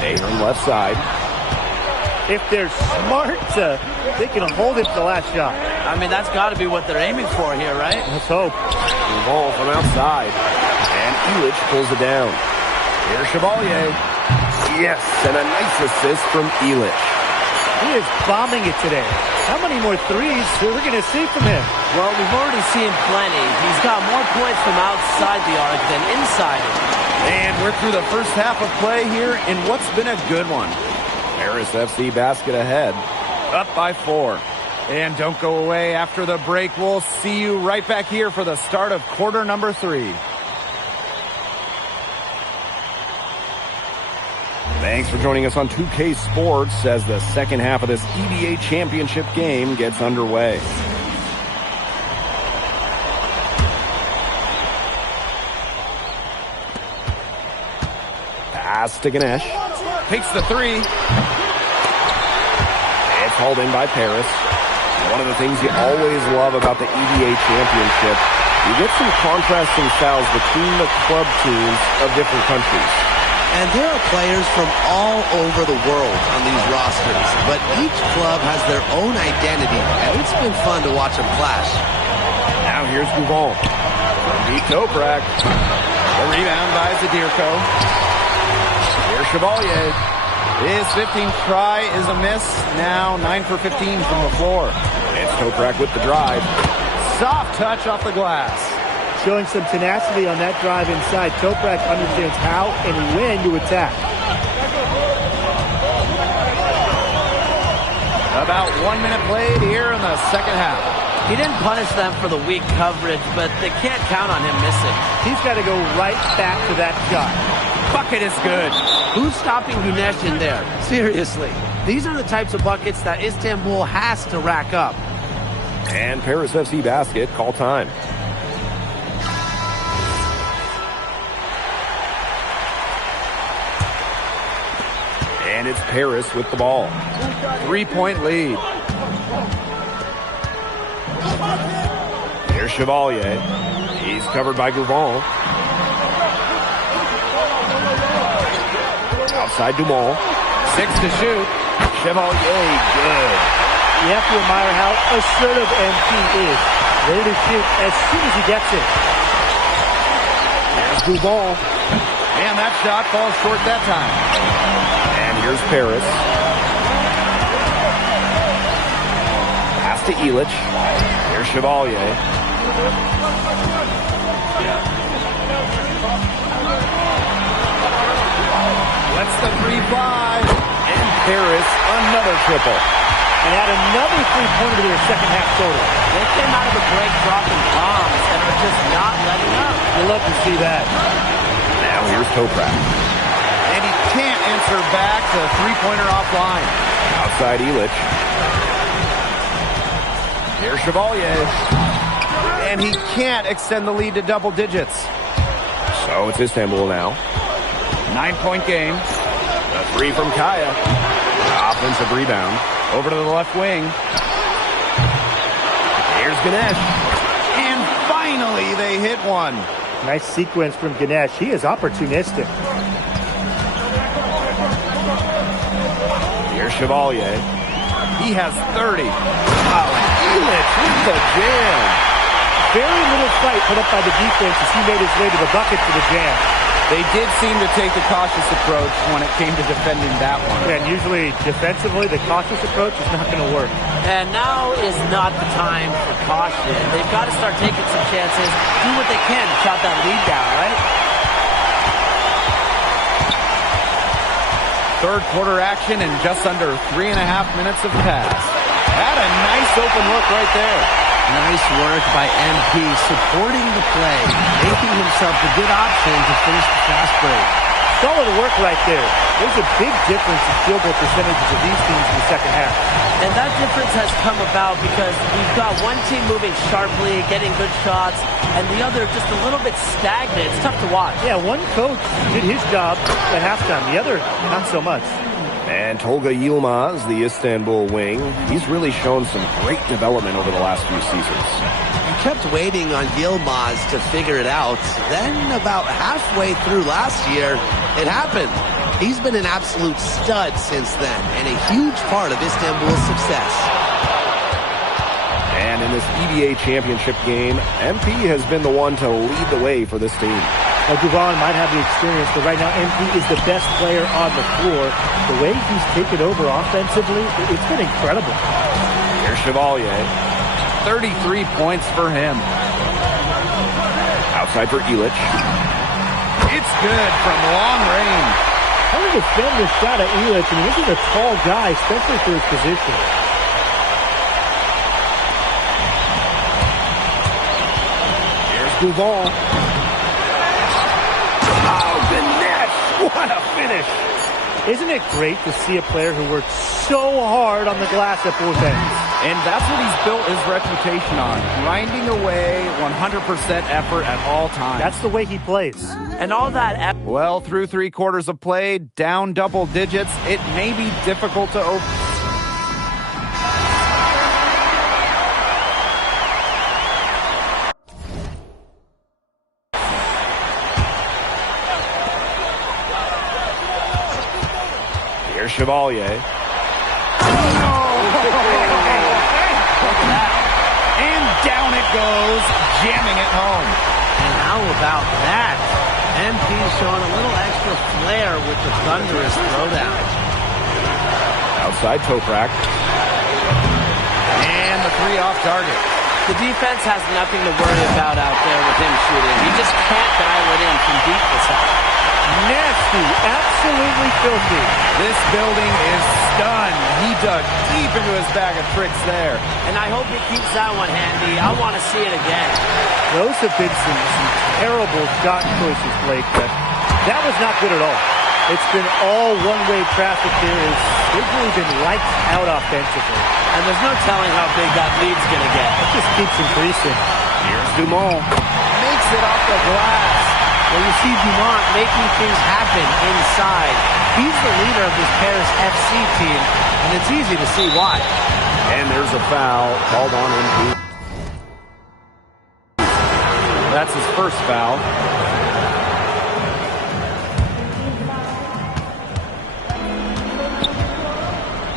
Ahern left side. If they're smart, they can hold it to the last shot. I mean, that's got to be what they're aiming for here, right? Let's hope. Ball from outside. And Illich pulls it down. Here's Chevalier. Yes, and a nice assist from Illich. He is bombing it today. How many more threes are we going to see from him? Well, we've already seen plenty. He's got more points from outside the arc than inside it. And we're through the first half of play here in what's been a good one. Paris FC basket ahead. Up by 4. And don't go away after the break. We'll see you right back here for the start of quarter number 3. Thanks for joining us on 2K Sports as the second half of this EBA championship game gets underway. Pass to Ganesh. Takes the three. It's hauled in by Paris. One of the things you always love about the EVA championship, you get some contrasting styles between the club teams of different countries. And there are players from all over the world on these rosters, but each club has their own identity, and it's been fun to watch them clash. Now here's Gougon. From deep Toprak. The rebound by Zadirko. Here's Chevalier. His 15th try is a miss. Now 9 for 15 from the floor. It's Toprak with the drive. Soft touch off the glass. Showing some tenacity on that drive inside. Toprak understands how and when to attack. About 1 minute played here in the second half. He didn't punish them for the weak coverage, but they can't count on him missing. He's got to go right back to that shot. Bucket is good. Who's stopping Ganesh in there? Seriously. These are the types of buckets that Istanbul has to rack up. And Paris FC basket, call time. And it's Paris with the ball. 3-point lead. Here's Chevalier. He's covered by Gougon. Outside Dumont. 6 to shoot. Chevalier, good. You have to admire how assertive MP is. Ready to shoot as soon as he gets it. Here's Gougon. And that shot falls short that time. And here's Paris. Pass to Illich. Here's Chevalier. Lets the three fly. And Paris, another triple. And add another three-pointer to their second half total. They came out of the break dropping bombs and are just not letting up. You love to see that. Now here's Toprak. And he can't answer back to a three-pointer offline. Outside Illich. Here's Chevalier. And he can't extend the lead to double digits. So it's Istanbul now. 9-point game. The three from Kaya. Offensive rebound. Over to the left wing. Here's Ganesh. And finally they hit one. Nice sequence from Ganesh. He is opportunistic. Here's Chevalier. He has 30. Oh, and Illich with the jam. Very little fight put up by the defense as he made his way to the bucket for the jam. They did seem to take the cautious approach when it came to defending that one. And usually defensively, the cautious approach is not going to work. And now is not the time for caution. They've got to start taking some chances, do what they can to shut that lead down, right? Third quarter action and just under 3.5 minutes of pass. Had a nice open look right there. Nice work by MP, supporting the play, making himself a good option to finish the fast break. Solid work right there. There's a big difference in field goal percentages of these teams in the second half. And that difference has come about because we've got one team moving sharply, getting good shots, and the other just a little bit stagnant. It's tough to watch. Yeah, one coach did his job at halftime. The other, not so much. And Tolga Yilmaz, the Istanbul wing, he's really shown some great development over the last few seasons. You kept waiting on Yilmaz to figure it out. Then about halfway through last year, it happened. He's been an absolute stud since then and a huge part of Istanbul's success. And in this EVA championship game, MP has been the one to lead the way for this team. Gougon might have the experience, but right now MP is the best player on the floor. The way he's taken over offensively, it's been incredible. Here's Chevalier. 33 points for him. Outside for Illich. It's good from long range. How to defend this shot at Illich? I mean, this is a tall guy, especially for his position. Here's Gougon. What a finish! Isn't it great to see a player who worked so hard on the glass at both ends? And that's what he's built his reputation on, grinding away, 100% effort at all times. That's the way he plays. And all that Well, through 3 quarters of play, down double digits, it may be difficult to open. Here's Chevalier. And down it goes, jamming it home. And how about that? MP showing a little extra flair with the thunderous throwdown. Outside Toprak. And the 3 off target. The defense has nothing to worry about out there with him shooting. He just can't dial it in from deep this out. Nasty, absolutely filthy. This building is stunned. He dug deep into his bag of tricks there. And I hope he keeps that one handy. I want to see it again. Those have been some terrible shot choices, Blake, but that was not good at all. It's been all one-way traffic there. They've really been lights out offensively. And there's no telling how big that lead's going to get. It just keeps increasing. Here's Dumont. Makes it off the glass. Well, you see Dumont making things happen inside. He's the leader of this Paris FC team, and it's easy to see why. And there's a foul called on him. That's his first foul.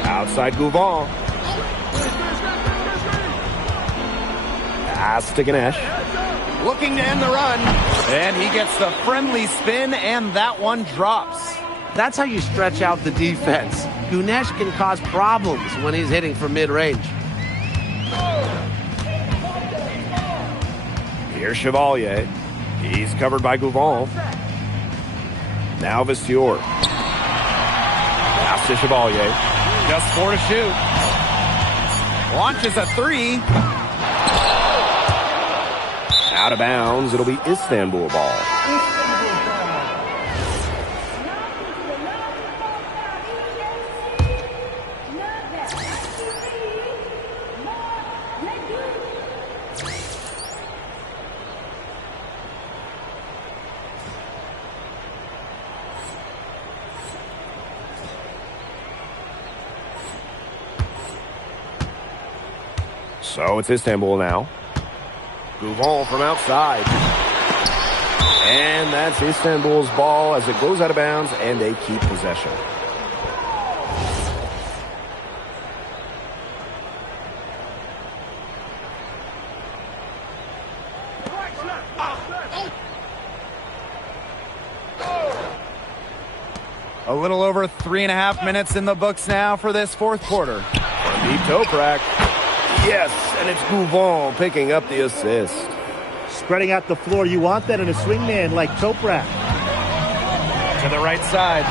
Outside Gouvon. Pass to Ganesh. Looking to end the run. And he gets the friendly spin, and that one drops. That's how you stretch out the defense. Ganesh can cause problems when he's hitting from mid-range. Here's Chevalier. He's covered by Gouvon. Now Vistior. Pass to Chevalier. Just 4 to shoot. Launches a 3. Out of bounds. It'll be Istanbul ball. So it's Istanbul now. Gouvon from outside. And that's Istanbul's ball as it goes out of bounds, and they keep possession. A little over 3.5 minutes in the books now for this 4th quarter. From deep Toprak. Yes, and it's Gouvon picking up the assist. Spreading out the floor. You want that in a swingman like Toprak. To the right side.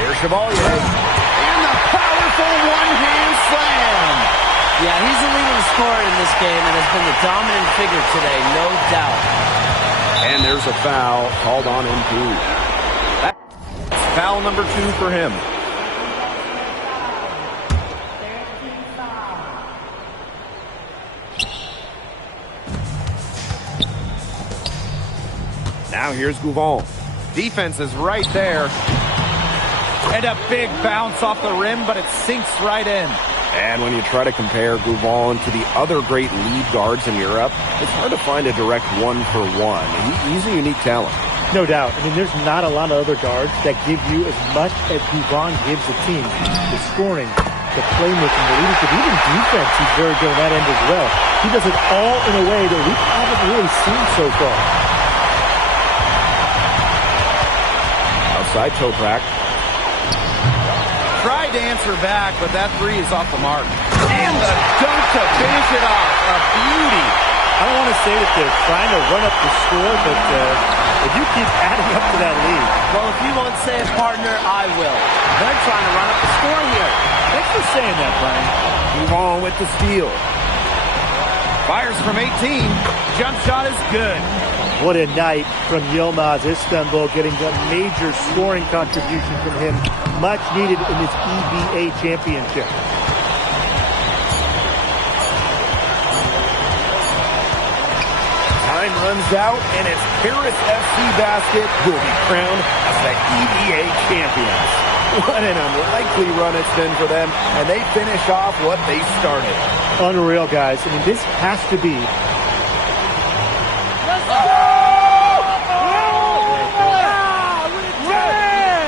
Here's Chevalier. And the powerful one-hand slam. Yeah, he's the leading scorer in this game and has been the dominant figure today, no doubt. And there's a foul called on MP. That's foul number 2 for him. Now here's Gouvon. Defense is right there. And a big bounce off the rim, but it sinks right in. And when you try to compare Gouvon to the other great lead guards in Europe, it's hard to find a direct one-for-one. He's a unique talent. No doubt. I mean, there's not a lot of other guards that give you as much as Gouvon gives the team. The scoring, the playmaking, the leadership, even defense, he's very good on that end as well. He does it all in a way that we haven't really seen so far. Outside Toprak. Tried to answer back, but that 3 is off the mark. And the dunk to finish it off. A beauty. I don't want to say that they're trying to run up the score, but if you keep adding up to that lead. Well, if you won't say it, partner, I will. They're trying to run up the score here. Thanks for saying that, Brian. Gouvon with the steal. Fires from 18. Jump shot is good. What a night from Yilmaz Istanbul, getting a major scoring contribution from him. Much needed in this EBA championship. time runs out, and it's Paris FC Basket who will be crowned as the EBA champions. What an unlikely run it's been for them, and they finish off what they started. Unreal, guys. I mean, this has to be. Let's go!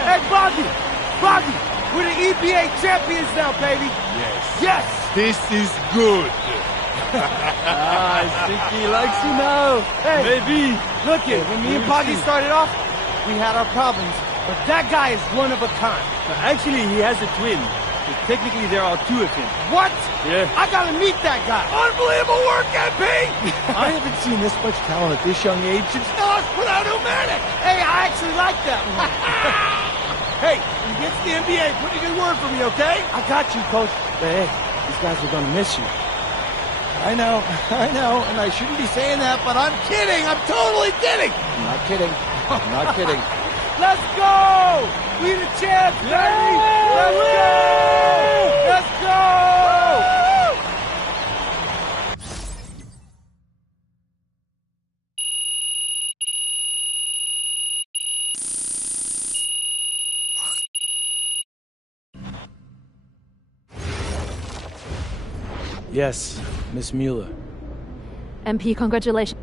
Hey, Boggy, we're the EBA champions now, baby. Yes. This is good. I think he likes you now. Hey, maybe. Look it, when me and Boggy started off, we had our problems, but that guy is one of a kind. Actually, he has a twin. So technically, there are two of him. What? Yeah. I gotta meet that guy. Unbelievable work, MP! I haven't seen this much talent at this young age since Us without Pneumatic! Hey, I actually like that one. Hey, when you get to the NBA, put in a good word for me, okay? I got you, Coach. But hey, these guys are gonna miss you. I know, and I shouldn't be saying that, but I'm kidding. I'm totally kidding. I'm not kidding. I'm not kidding. Let's go! We the champs, baby! Let's go! Let's go! Yes, Miss Mueller. MP, congratulations.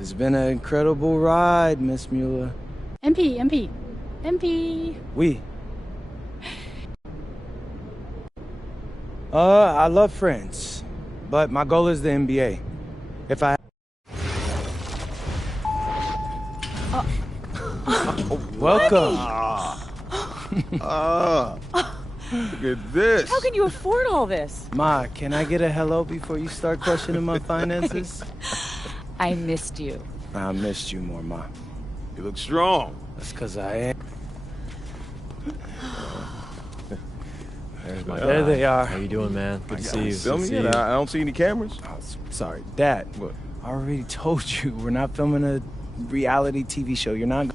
It's been an incredible ride, Miss Mueller. MP. We. I love France, but my goal is the NBA. If I... Welcome. Look at this. How can you afford all this? Ma, can I get a hello before you start questioning my finances? I missed you. I missed you more, Ma. You look strong. That's because I am. There's my There guy. they are. How you doing, man? Good to see you. Filming it? I don't see any cameras. Oh, sorry, Dad. What? I already told you we're not filming a reality TV show. You're not.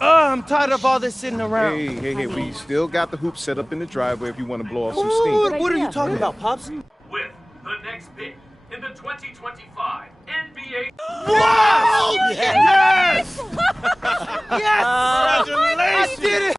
I'm tired of all this sitting around. Hey, we still got the hoop set up in the driveway if you want to blow off some What, steam. what are you talking about, Pops? With the next pick in the 2025 NBA. Wow! Yes! Yes! Congratulations! I did it!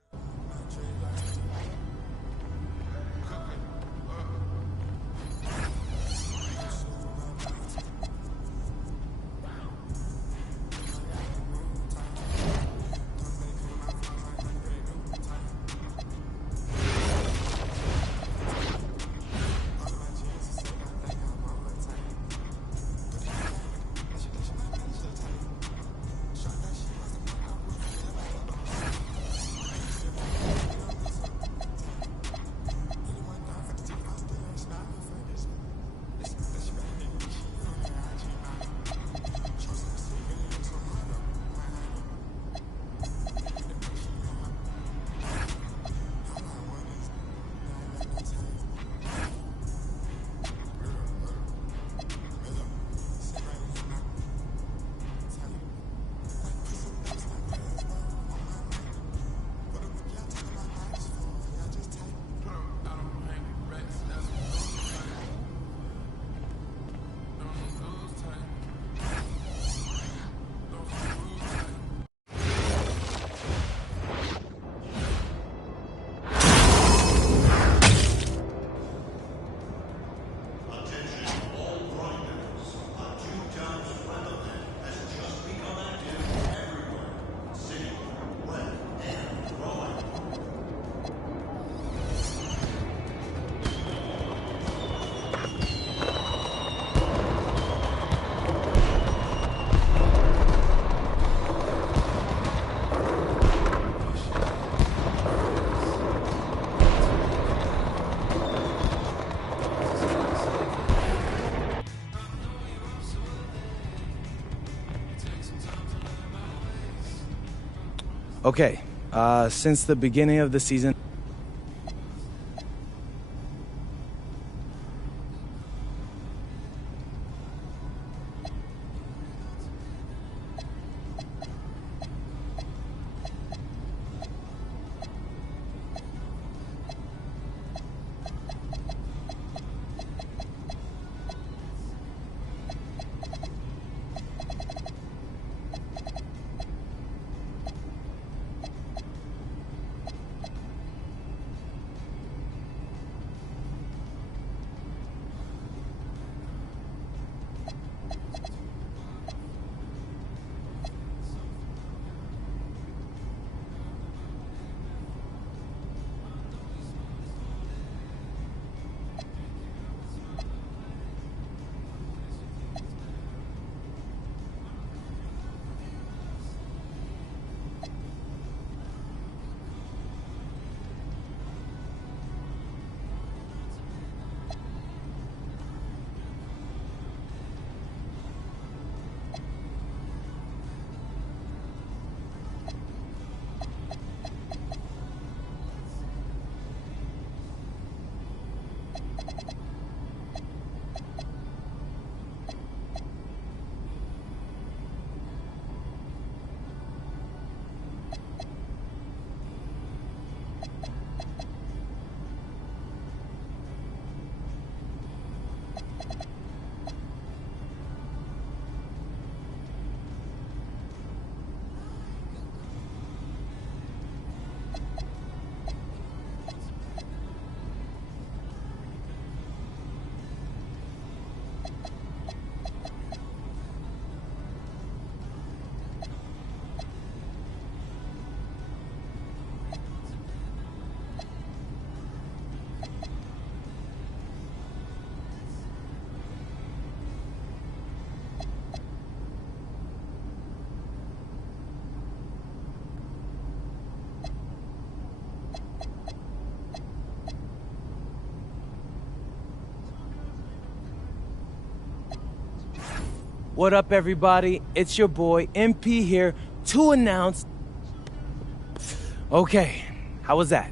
Okay, since the beginning of the season... What up, everybody? It's your boy, MP here, to announce... Okay, how was that?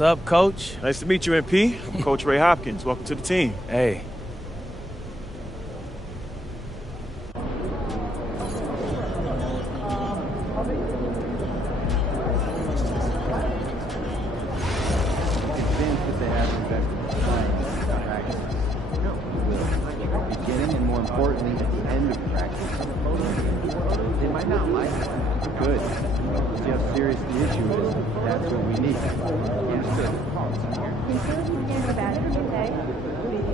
What's up, Coach? Nice to meet you, MP. I'm Coach Ray Hopkins. Welcome to the team. Hey. Beginning and more importantly, at the end of practice. They might not like it. Good. See how serious the issue is. That's what we need.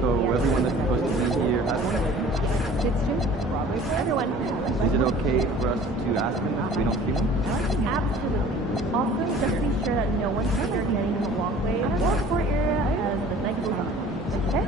So everyone that's supposed to be here has Everyone. Is it okay for us to ask them if we don't see them? Absolutely. Also, just be sure that no one's here getting in the walkway or court area as the night goes on. Okay?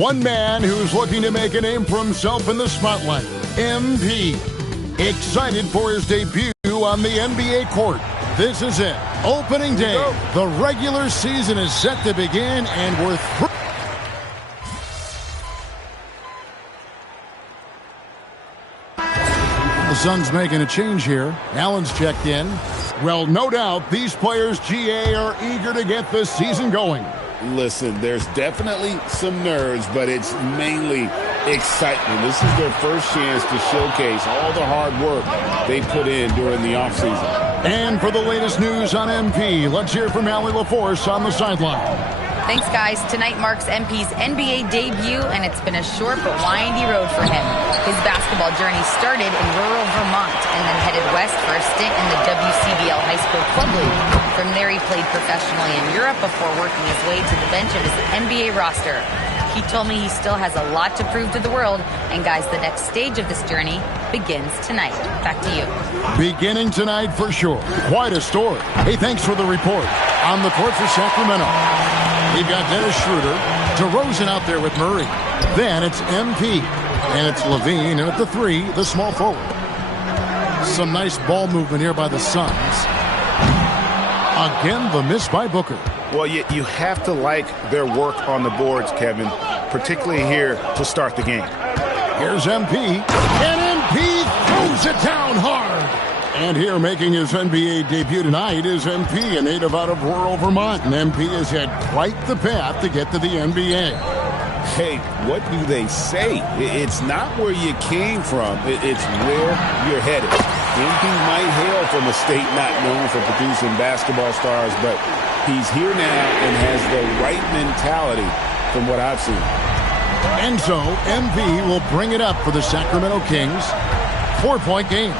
One man who's looking to make a name for himself in the spotlight, MP. Excited for his debut on the NBA court. This is it. Opening day. The regular season is set to begin, and we're The Suns making a change here. Allen's checked in. Well, no doubt these players, GA, are eager to get this season going. Listen, there's definitely some nerves, but it's mainly excitement. This is their first chance to showcase all the hard work they put in during the offseason. And for the latest news on MP, let's hear from LiWavvy on the sideline. Thanks, guys. Tonight marks MP's NBA debut, and it's been a short but windy road for him. His basketball journey started in rural Vermont and then headed west for a stint in the WCBL High School Club League. From there, he played professionally in Europe before working his way to the bench of his NBA roster. He told me he still has a lot to prove to the world, and guys, the next stage of this journey begins tonight. Back to you. Beginning tonight for sure. Quite a story. Hey, thanks for the report. On the court for Sacramento, we've got Dennis Schroeder, DeRozan out there with Murray. Then it's MP, and it's Levine, and at the 3, the small forward. Some nice ball movement here by the Suns. Again, the miss by Booker. Well, you have to like their work on the boards, Kevin, particularly here to start the game. Here's MP, and MP throws it down hard. And here making his NBA debut tonight is MP, a native out of rural Vermont. And MP has had quite the path to get to the NBA. Hey, what do they say? It's not where you came from. It's where you're headed. MP might hail from a state not known for producing basketball stars, but he's here now and has the right mentality from what I've seen. And so MP will bring it up for the Sacramento Kings. 4-point game.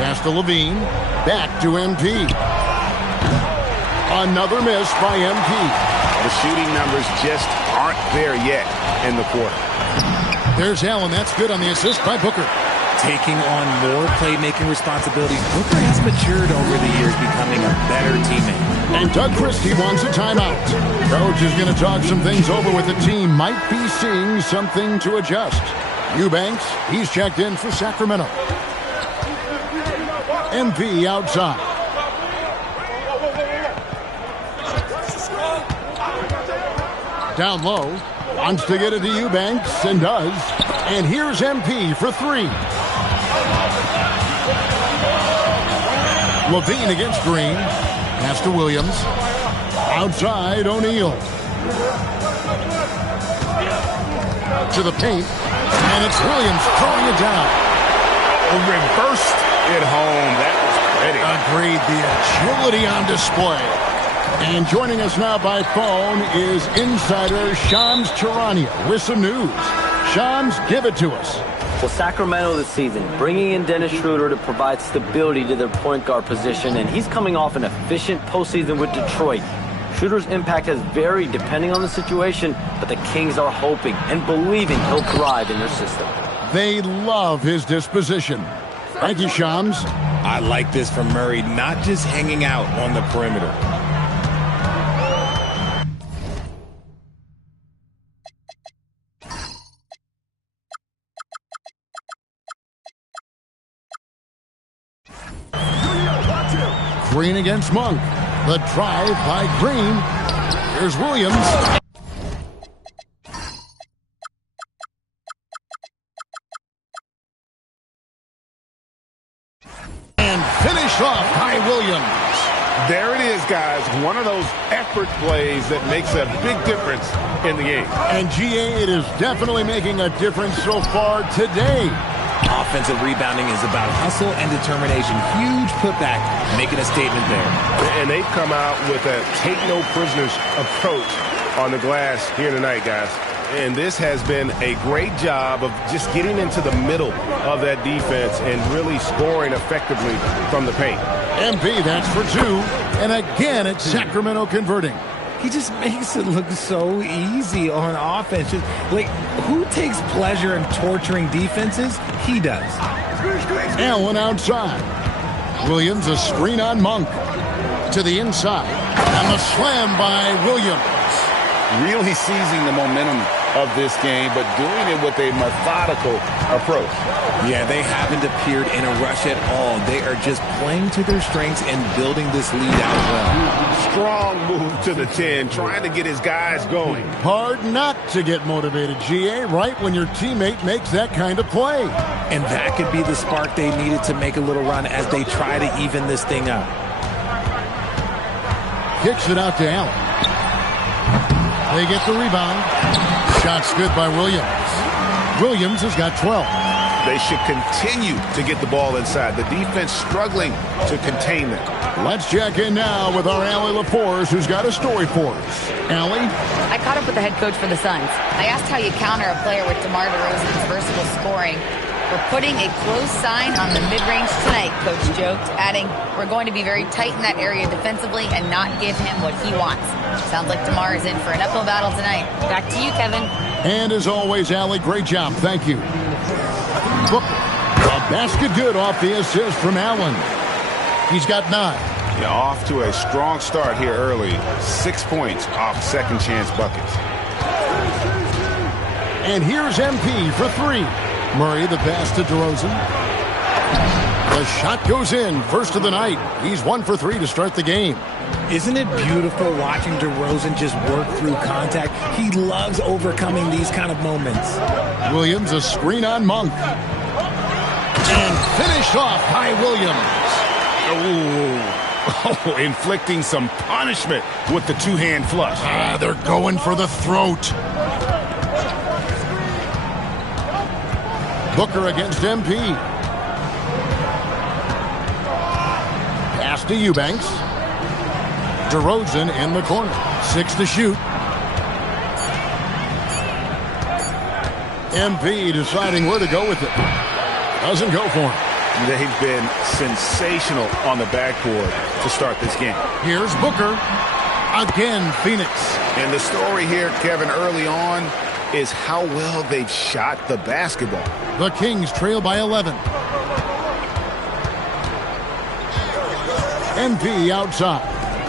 Pass to Levine. Back to MP. Another miss by MP. The shooting numbers just aren't there yet in the quarter. There's Allen. That's good on the assist by Booker. Taking on more playmaking responsibilities. Booker has matured over the years, becoming a better teammate. And Doug Christie wants a timeout. Coach is going to talk some things over with the team. Might be seeing something to adjust. Eubanks, he's checked in for Sacramento. MP outside. Down low. Wants to get it to Eubanks and does. And here's MP for 3. Levine against Green. Pass to Williams. Outside, O'Neal. To the paint. And it's Williams throwing it down. Reversed it home. That was pretty. Agreed. The agility on display. And joining us now by phone is insider Shams Charania with some news. Shams, give it to us. Well, Sacramento this season, bringing in Dennis Schroeder to provide stability to their point guard position, and he's coming off an efficient postseason with Detroit. Schroeder's impact has varied depending on the situation, but the Kings are hoping and believing he'll thrive in their system. They love his disposition. Thank you, Shams. I like this from Murray, not just hanging out on the perimeter. Green against Monk. The drive by Green. Here's Williams. And finished off by Williams. There it is, guys. One of those effort plays that makes a big difference in the game. And GA, it is definitely making a difference so far today. Offensive rebounding is about hustle and determination. Huge putback, making a statement there. And they've come out with a take-no-prisoners approach on the glass here tonight, guys. And this has been a great job of just getting into the middle of that defense and really scoring effectively from the paint. MP, that's for 2. And again, it's Sacramento converting. He just makes it look so easy on offense. Like, who takes pleasure in torturing defenses? He does. Allen outside. Williams, a screen on Monk. To the inside. And the slam by Williams. really seizing the momentum of this game, but doing it with a methodical approach. Yeah, they haven't appeared in a rush at all. They are just playing to their strengths and building this lead out well. Strong move to the 10, trying to get his guys going. Hard not to get motivated, GA, right when your teammate makes that kind of play. And that could be the spark they needed to make a little run as they try to even this thing up. Kicks it out to Allen. They get the rebound. Shot's good by Williams. Williams has got 12. They should continue to get the ball inside. The defense struggling to contain them. Let's check in now with our Allie LaForce, who's got a story for us. Allie? I caught up with the head coach for the Suns. I asked how you counter a player with DeMar DeRozan's versatile scoring. We're putting a close sign on the mid-range tonight, Coach joked, adding, we're going to be very tight in that area defensively and not give him what he wants. Sounds like DeMar is in for an uphill battle tonight. Back to you, Kevin. And as always, Allie, great job. Thank you. Booker, a basket good off the assist from Allen. He's got 9. Yeah, off to a strong start here early. 6 points off second chance buckets. And here's MP for 3. Murray the pass to DeRozan. The shot goes in. First of the night. He's 1 for 3 to start the game. Isn't it beautiful watching DeRozan just work through contact? He loves overcoming these kind of moments. Williams a screen on Monk. And finished off by Williams. Oh, inflicting some punishment with the two-hand flush. They're going for the throat. Booker against MP. Pass to Eubanks. DeRozan in the corner. 6 to shoot. MP deciding where to go with it. Doesn't go for him. They've been sensational on the backboard to start this game. Here's Booker. Again, Phoenix. And the story here, Kevin, early on is how well they've shot the basketball. The Kings trail by 11. MP outside.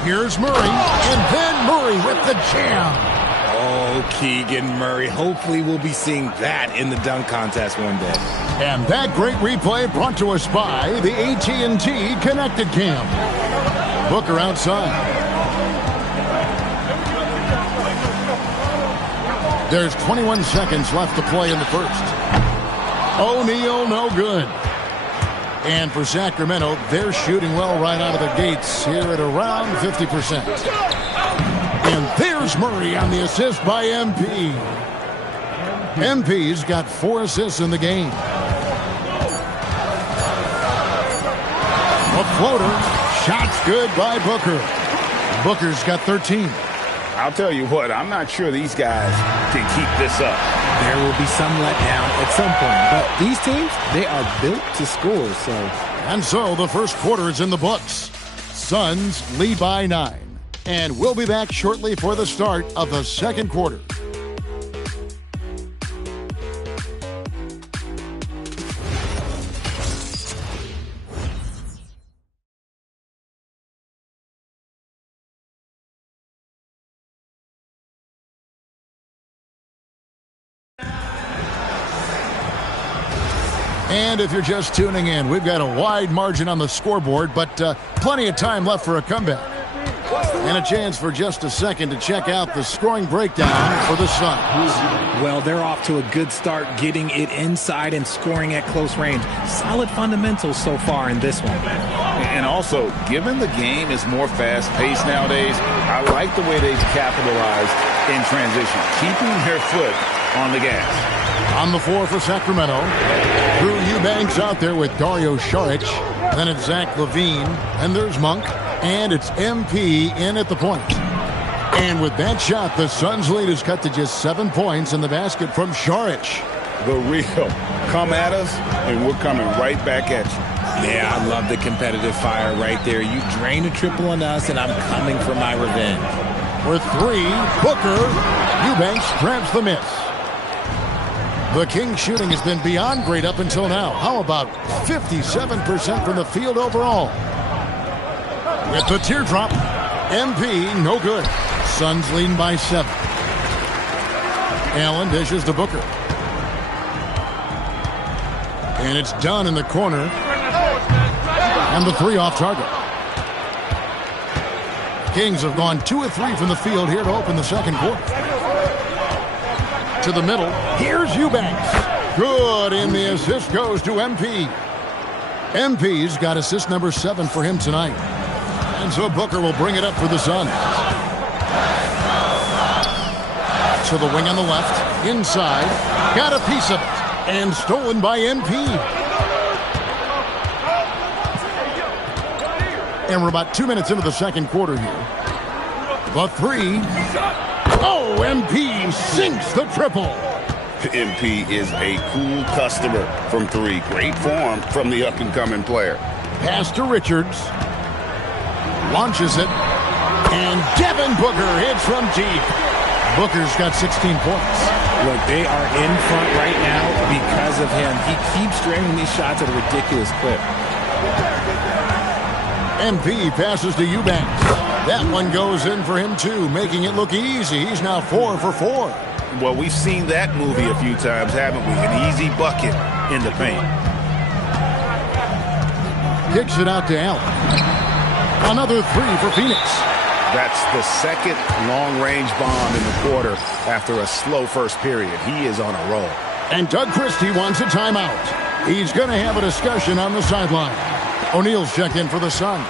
Here's Murray. And then Murray with the jam. Oh, Keegan Murray. Hopefully we'll be seeing that in the dunk contest one day. And that great replay brought to us by the AT&T Connected Cam. Booker outside. There's 21 seconds left to play in the first. O'Neal, no good. And for Sacramento, they're shooting well right out of the gates here at around 50%. And there's Murray on the assist by MP. MP's got 4 assists in the game. A floater. Shot's good by Booker. Booker's got 13. I'll tell you what, I'm not sure these guys can keep this up. There will be some letdown at some point, but these teams, they are built to score, so. And so the first quarter is in the books. Suns lead by 9. And we'll be back shortly for the start of the second quarter. And if you're just tuning in, we've got a wide margin on the scoreboard, but plenty of time left for a comeback. And a chance for just a second to check out the scoring breakdown for the Suns. Well, they're off to a good start getting it inside and scoring at close range. Solid fundamentals so far in this one. And also, given the game is more fast-paced nowadays, I like the way they've capitalized in transition, keeping their foot on the gas. On the floor for Sacramento, Drew Eubanks out there with Dario Saric. Then it's Zach LaVine, and there's Monk. And it's MP in at the point. And with that shot, the Suns' lead is cut to just 7 points in the basket from Saric. The real come at us, and we're coming right back at you. Yeah, I love the competitive fire right there. You drain a triple on us, and I'm coming for my revenge. For 3, Booker. Eubanks grabs the miss. The Kings' shooting has been beyond great up until now. How about 57% from the field overall? With the teardrop, MP no good. Suns leading by 7. Allen dishes to Booker. And it's done in the corner. And the three off target. Kings have gone 2 of 3 from the field here to open the second quarter. To the middle. Here's Eubanks. Good, and the assist goes to MP. MP's got assist number 7 for him tonight. And so Booker will bring it up for the Suns. To the wing on the left. Inside. Got a piece of it. And stolen by MP. And we're about 2 minutes into the second quarter here. The three. Oh, MP sinks the triple. MP is a cool customer from 3. Great form from the up-and-coming player. Pass to Richards. Launches it. And Devin Booker hits from deep. Booker's got 16 points. Look, they are in front right now because of him. He keeps draining these shots at a ridiculous clip. MP passes to Eubanks. That one goes in for him, too, making it look easy. He's now 4 for 4. Well, we've seen that movie a few times, haven't we? An easy bucket in the paint. Kicks it out to Allen. Another 3 for Phoenix. That's the second long-range bomb in the quarter after a slow first period. He is on a roll. And Doug Christie wants a timeout. He's going to have a discussion on the sideline. O'Neal's checked in for the Suns.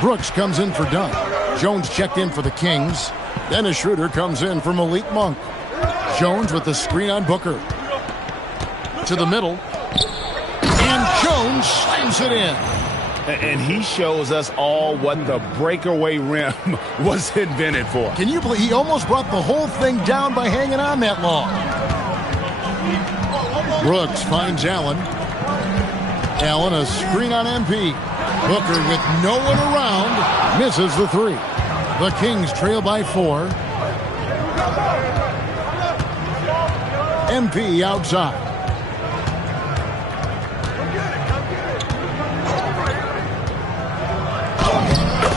Brooks comes in for Dunn. Jones checked in for the Kings. Dennis Schroeder comes in for Malik Monk. Jones with the screen on Booker. To the middle. And Jones slams it in. And he shows us all what the breakaway rim was invented for. Can you believe he almost brought the whole thing down by hanging on that long? Brooks finds Allen. Allen a screen on MP. Booker with no one around misses the 3. The Kings trail by 4. MP outside.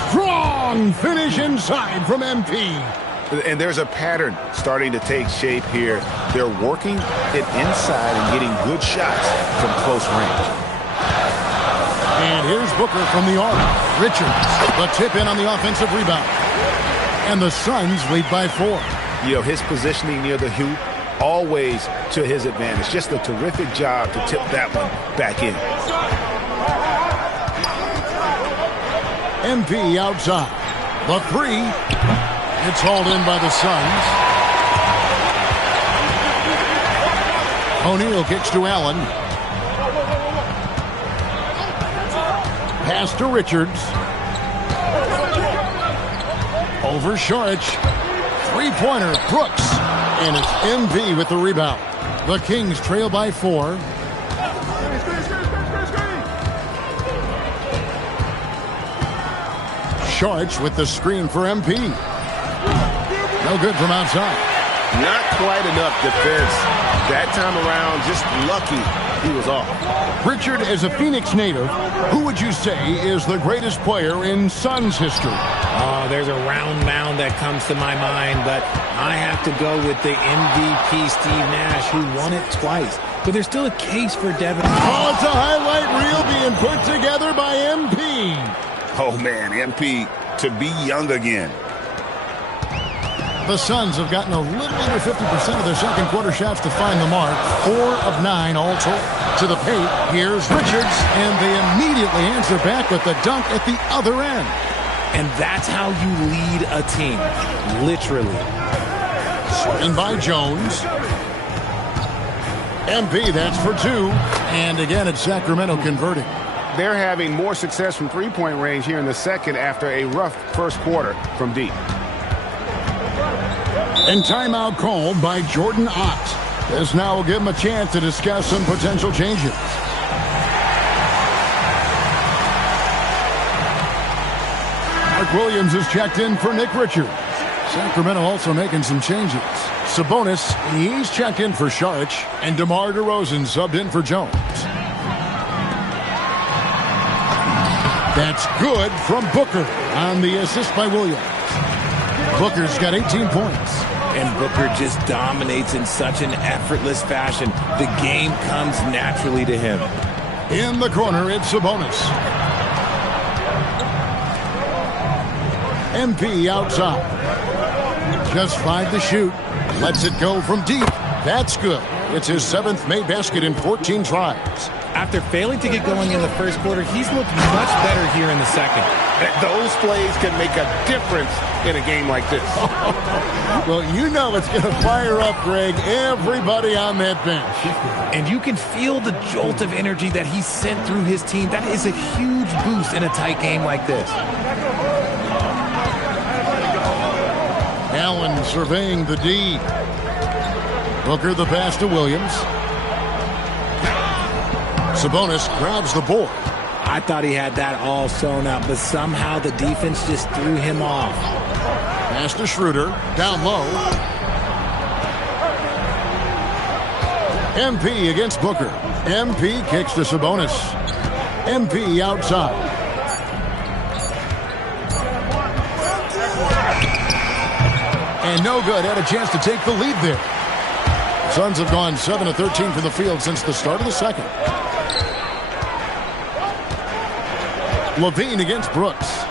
Strong finish inside from MP. And there's a pattern starting to take shape here. They're working it inside and getting good shots from close range. And here's Booker from the arc. Richards, the tip in on the offensive rebound. And the Suns lead by 4. You know, his positioning near the hoop, always to his advantage. Just a terrific job to tip that one back in. MP outside. The 3. It's hauled in by the Suns. O'Neal kicks to Allen. Pass to Richards. Over Saric. Three-pointer, Brooks. And it's MP with the rebound. The Kings trail by 4. Saric with the screen for MP. No good from outside. Not quite enough defense. That time around, just lucky he was off. Richard, as a Phoenix native, who would you say is the greatest player in Suns history? Oh, there's a round mound that comes to my mind, but I have to go with the MVP, Steve Nash, who won it twice. But there's still a case for Devin. Oh, it's a highlight reel being put together by MP. Oh, man, MP to be young again. The Suns have gotten a little under 50% of their second quarter shots to find the mark. 4 of 9 all told. To the paint, here's Richards, and they immediately answer back with the dunk at the other end. And that's how you lead a team, literally. Swinging by Jones. MP, that's for 2. And again, it's Sacramento converting. They're having more success from three-point range here in the second after a rough first quarter from deep. And timeout called by Jordan Ott. This now will give him a chance to discuss some potential changes. Mark Williams is checked in for Nick Richards. Sacramento also making some changes. Sabonis, he's checked in for Saric. And DeMar DeRozan subbed in for Jones. That's good from Booker on the assist by Williams. Booker's got 18 points. and Booker just dominates in such an effortless fashion. The game comes naturally to him. In the corner, it's Sabonis. MP outside. Just 5 to shoot. Lets it go from deep. That's good. It's his 7th made basket in 14 tries. After failing to get going in the first quarter, he's looked much better here in the second. Those plays can make a difference in a game like this. Well, you know it's going to fire up, Greg, everybody on that bench. And you can feel the jolt of energy that he sent through his team. That is a huge boost in a tight game like this. Allen surveying the D. Booker the pass to Williams. Sabonis grabs the board. I thought he had that all sewn up, but somehow the defense just threw him off. Pass to Schroeder, down low. MP against Booker. MP kicks to Sabonis. MP outside. And no good. Had a chance to take the lead there. Suns have gone 7 of 13 from the field since the start of the second. Levine against Brooks.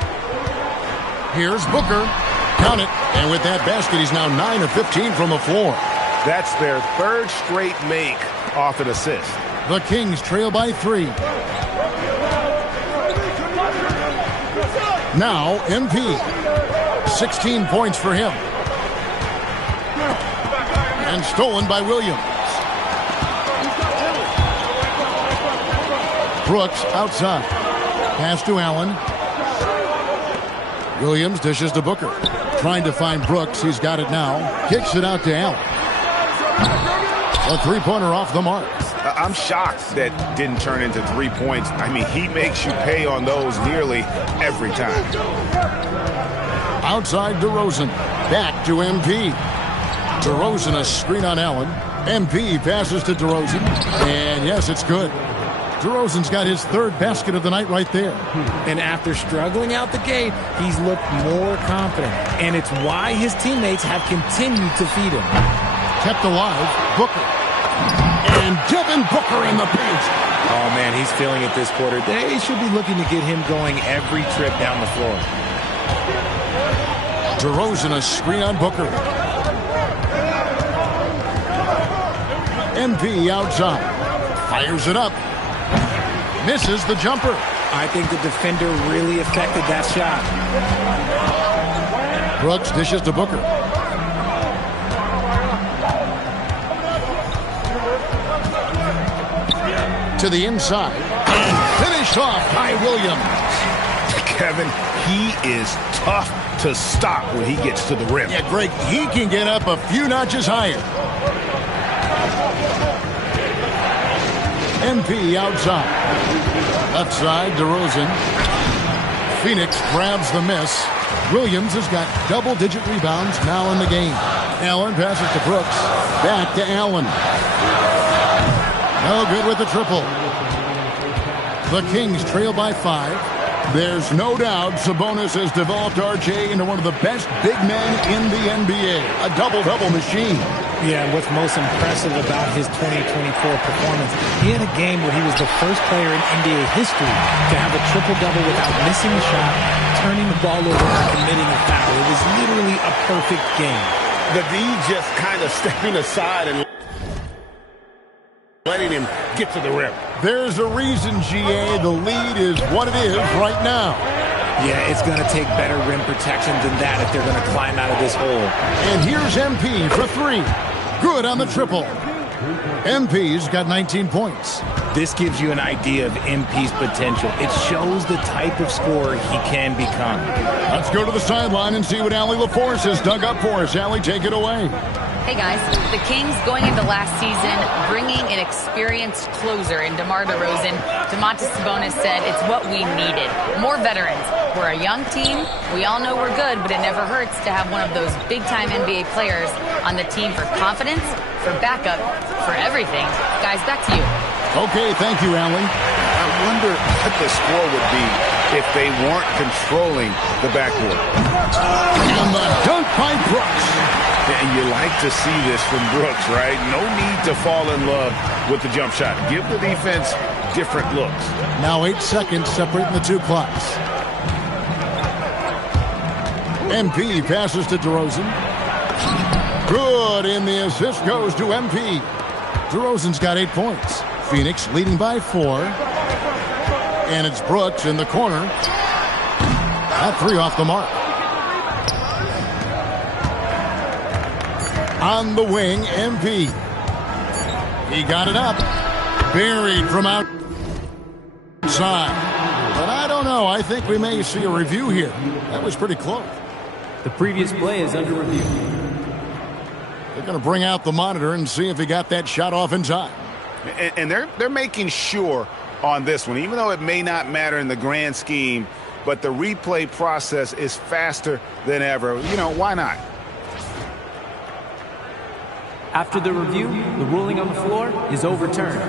Here's Booker. Count it. And with that basket, he's now 9 of 15 from the floor. That's their 3rd straight make off an assist. The Kings trail by 3. Now, MP. 16 points for him. And stolen by Williams. Brooks outside. Pass to Allen. Williams dishes to Booker. Trying to find Brooks. He's got it now. Kicks it out to Allen. A 3-pointer off the mark. I'm shocked that didn't turn into 3 points. I mean, he makes you pay on those nearly every time. Outside DeRozan. Back to MP. DeRozan a screen on Allen. MP passes to DeRozan. And yes, it's good. DeRozan's got his 3rd basket of the night right there. And after struggling out the gate, he's looked more confident. And it's why his teammates have continued to feed him. Kept alive, Booker. And Devin Booker in the paint. Oh, man, he's feeling it this quarter. They should be looking to get him going every trip down the floor. DeRozan a screen on Booker. MP outside. Fires it up. Misses the jumper. I think the defender really affected that shot. Brooks dishes to Booker. To the inside. And finished off by Williams. Kevin, he is tough to stop when he gets to the rim. Yeah, Greg, he can get up a few notches higher. MP outside. Left side, DeRozan. Phoenix grabs the miss. Williams has got double-digit rebounds now in the game. Allen passes to Brooks. Back to Allen. No good with the triple. The Kings trail by 5. There's no doubt Sabonis has developed RJ into one of the best big men in the NBA. A double-double machine. Yeah, and what's most impressive about his 2024 performance, he had a game where he was the first player in NBA history to have a triple-double without missing a shot, turning the ball over, or committing a foul. It was literally a perfect game. The D just kind of stepping aside and letting him get to the rim. There's a reason, GA, the lead is what it is right now. Yeah, it's going to take better rim protection than that if they're going to climb out of this hole. And here's MP for 3. Good on the triple. MP's got 19 points. This gives you an idea of MP's potential. It shows the type of scorer he can become. Let's go to the sideline and see what Allie LaForce has dug up for us. Allie, take it away. Hey guys, the Kings going into last season, bringing an experienced closer in DeMar DeRozan. Domantas Sabonis said it's what we needed. More veterans. We're a young team. We all know we're good, but it never hurts to have one of those big-time NBA players on the team for confidence, for backup, for everything. Guys, back to you. Okay, thank you, Allie. I wonder what the score would be if they weren't controlling the backboard. And the dunk by Brooks. You like to see this from Brooks, right? No need to fall in love with the jump shot. Give the defense different looks. Now 8 seconds separating the two clocks. MP passes to DeRozan. Good, and the assist goes to MP. DeRozan's got 8 points. Phoenix leading by 4. And it's Brooks in the corner. That 3 off the mark. On the wing, MP. He got it up. Buried from outside. But I don't know. I think we may see a review here. That was pretty close. The previous play is under review. They're going to bring out the monitor and see if he got that shot off in time. And they're making sure on this one, even though it may not matter in the grand scheme, but the replay process is faster than ever. You know, why not? After the review, the ruling on the floor is overturned.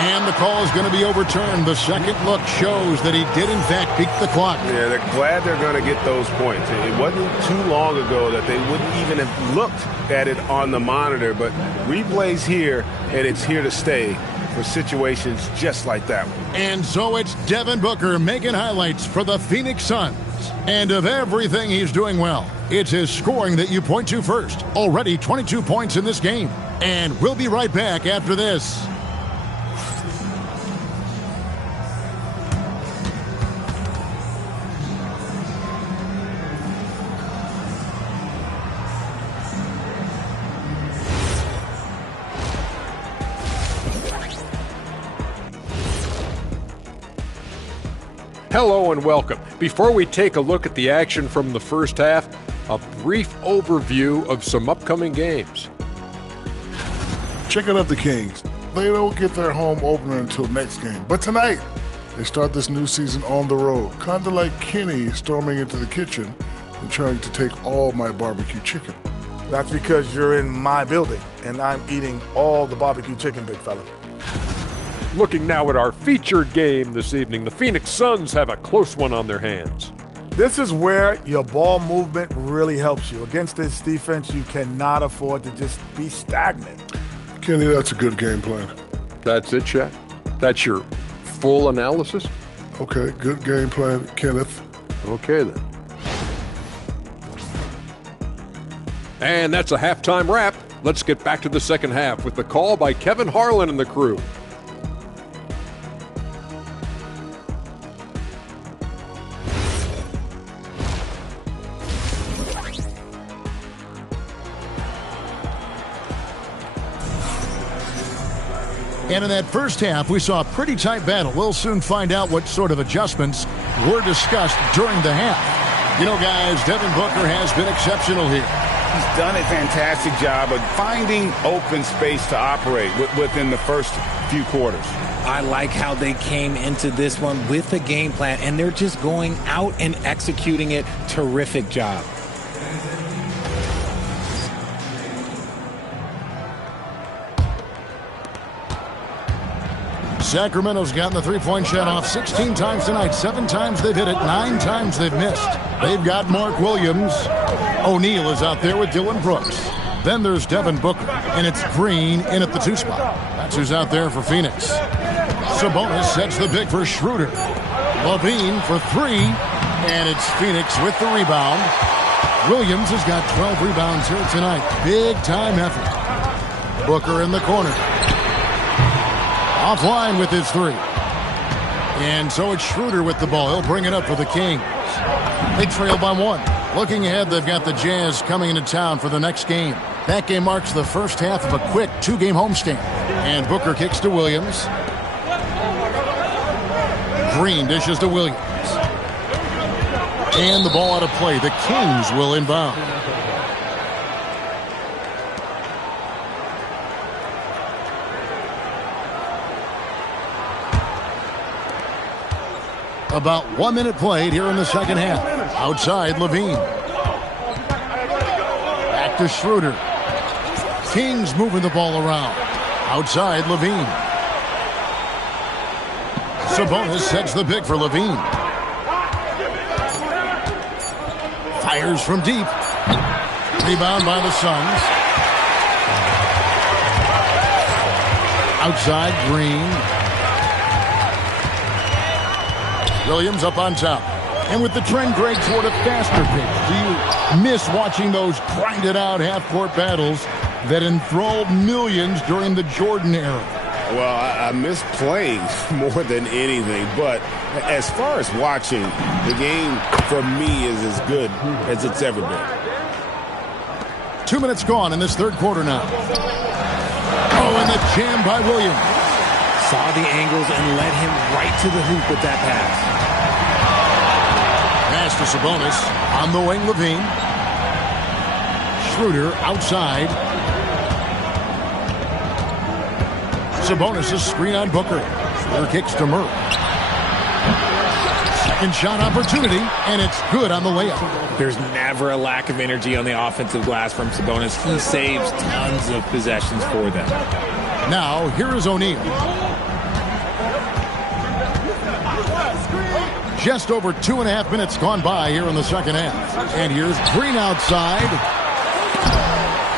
And the call is going to be overturned. The second look shows that he did, in fact, beat the clock. Yeah, they're glad they're going to get those points. It wasn't too long ago that they wouldn't even have looked at it on the monitor, but replays here, and it's here to stay for situations just like that one. And so it's Devin Booker making highlights for the Phoenix Suns. And of everything he's doing well, it's his scoring that you point to first. Already 22 points in this game. And we'll be right back after this. Hello and welcome. Before we take a look at the action from the first half, a brief overview of some upcoming games. Check out the Kings. They don't get their home opener until next game. But tonight, they start this new season on the road. Kind of like Kenny storming into the kitchen and trying to take all my barbecue chicken. That's because you're in my building, and I'm eating all the barbecue chicken, big fella. Looking now at our featured game this evening, the Phoenix Suns have a close one on their hands. This is where your ball movement really helps you. Against this defense, you cannot afford to just be stagnant. Kenny, that's a good game plan. That's it, Shaq? That's your full analysis? Okay, good game plan, Kenneth. Okay, then. And that's a halftime wrap. Let's get back to the second half with the call by Kevin Harlan and the crew. And in that first half, we saw a pretty tight battle. We'll soon find out what sort of adjustments were discussed during the half. You know, guys, Devin Booker has been exceptional here. He's done a fantastic job of finding open space to operate within the first few quarters. I like how they came into this one with a game plan, and they're just going out and executing it. Terrific job. Sacramento's gotten the three-point shot off 16 times tonight. 7 times they've hit it, 9 times they've missed. They've got Mark Williams. O'Neal is out there with Dylan Brooks. Then there's Devin Booker, and it's Green in at the 2 spot. That's who's out there for Phoenix. Sabonis sets the big for Schroeder. Levine for 3, and it's Phoenix with the rebound. Williams has got 12 rebounds here tonight. Big-time effort. Booker in the corner. Offline with his 3. And so it's Schroeder with the ball. He'll bring it up for the Kings. They trail by 1. Looking ahead, they've got the Jazz coming into town for the next game. That game marks the first half of a quick 2-game homestand. And Booker kicks to Williams. Green dishes to Williams. And the ball out of play. The Kings will inbound. About 1 minute played here in the second half. Outside, Levine. Back to Schroeder. Kings moving the ball around. Outside, Levine. Sabonis sets the pick for Levine. Fires from deep. Rebound by the Suns. Outside, Green. Williams up on top. And with the trend, Greg, toward a faster pace, do you miss watching those grinded-out half-court battles that enthralled millions during the Jordan era? Well, I miss playing more than anything, but as far as watching, the game for me is as good as it's ever been. 2 minutes gone in this third quarter now. Oh, and the jam by Williams. Saw the angles and led him right to the hoop with that pass. Pass to Sabonis. On the wing, LaVine. Schroeder outside. Sabonis' screen on Booker. Schroeder kicks to Murray. Second shot opportunity, and it's good on the layup. There's never a lack of energy on the offensive glass from Sabonis. He saves tons of possessions for them. Now, here is O'Neal. Just over 2.5 minutes gone by here in the second half. And here's Green outside.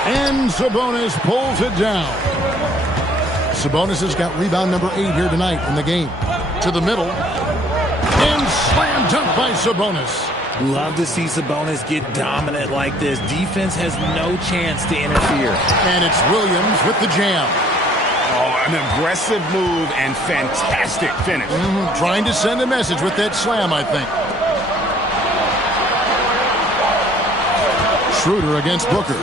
And Sabonis pulls it down. Sabonis has got rebound number 8 here tonight in the game. To the middle. And slam dunk by Sabonis. Love to see Sabonis get dominant like this. Defense has no chance to interfere. And it's Williams with the jam. Oh, an aggressive move and fantastic finish. Trying to send a message with that slam, I think. Schroeder against Booker.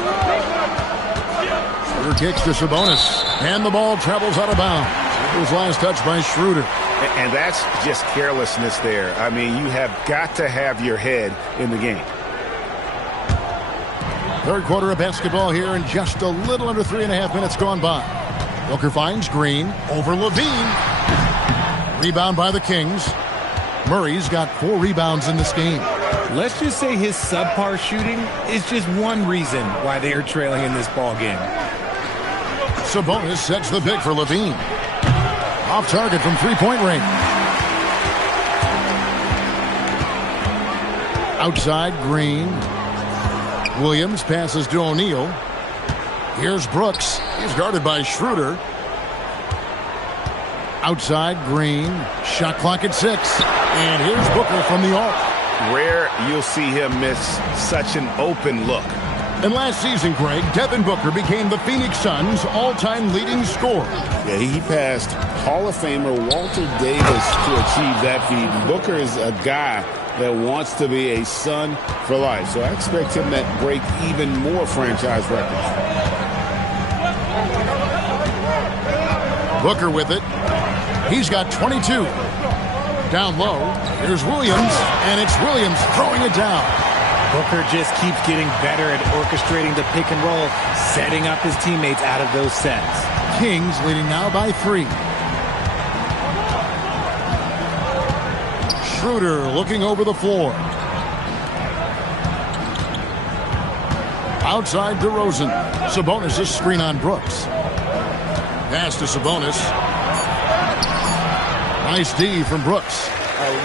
Schroeder kicks to Sabonis. And the ball travels out of bounds. It was last touch by Schroeder. And that's just carelessness there. I mean, you have got to have your head in the game. Third quarter of basketball here, and just a little under 3.5 minutes gone by. Booker finds Green over LaVine. Rebound by the Kings. Murray's got 4 rebounds in this game. Let's just say his subpar shooting is just one reason why they are trailing in this ball game. Sabonis sets the pick for LaVine. Off target from three-point range. Outside, Green. Williams passes to O'Neal. Here's Brooks. He's guarded by Schroeder. Outside, Green. Shot clock at 6. And here's Booker from the arc. Rare you'll see him miss such an open look. And last season, Greg, Devin Booker became the Phoenix Suns' all-time leading scorer. Yeah, he passed Hall of Famer Walter Davis to achieve that feat. Booker is a guy that wants to be a Sun for life. So I expect him to break even more franchise records. Booker with it. He's got 22. Down low, here's Williams, and it's Williams throwing it down. Booker just keeps getting better at orchestrating the pick and roll, setting up his teammates out of those sets. Kings leading now by 3. Schroeder looking over the floor. Outside DeRozan. Sabonis' screen on Brooks. Pass to Sabonis. Nice D from Brooks.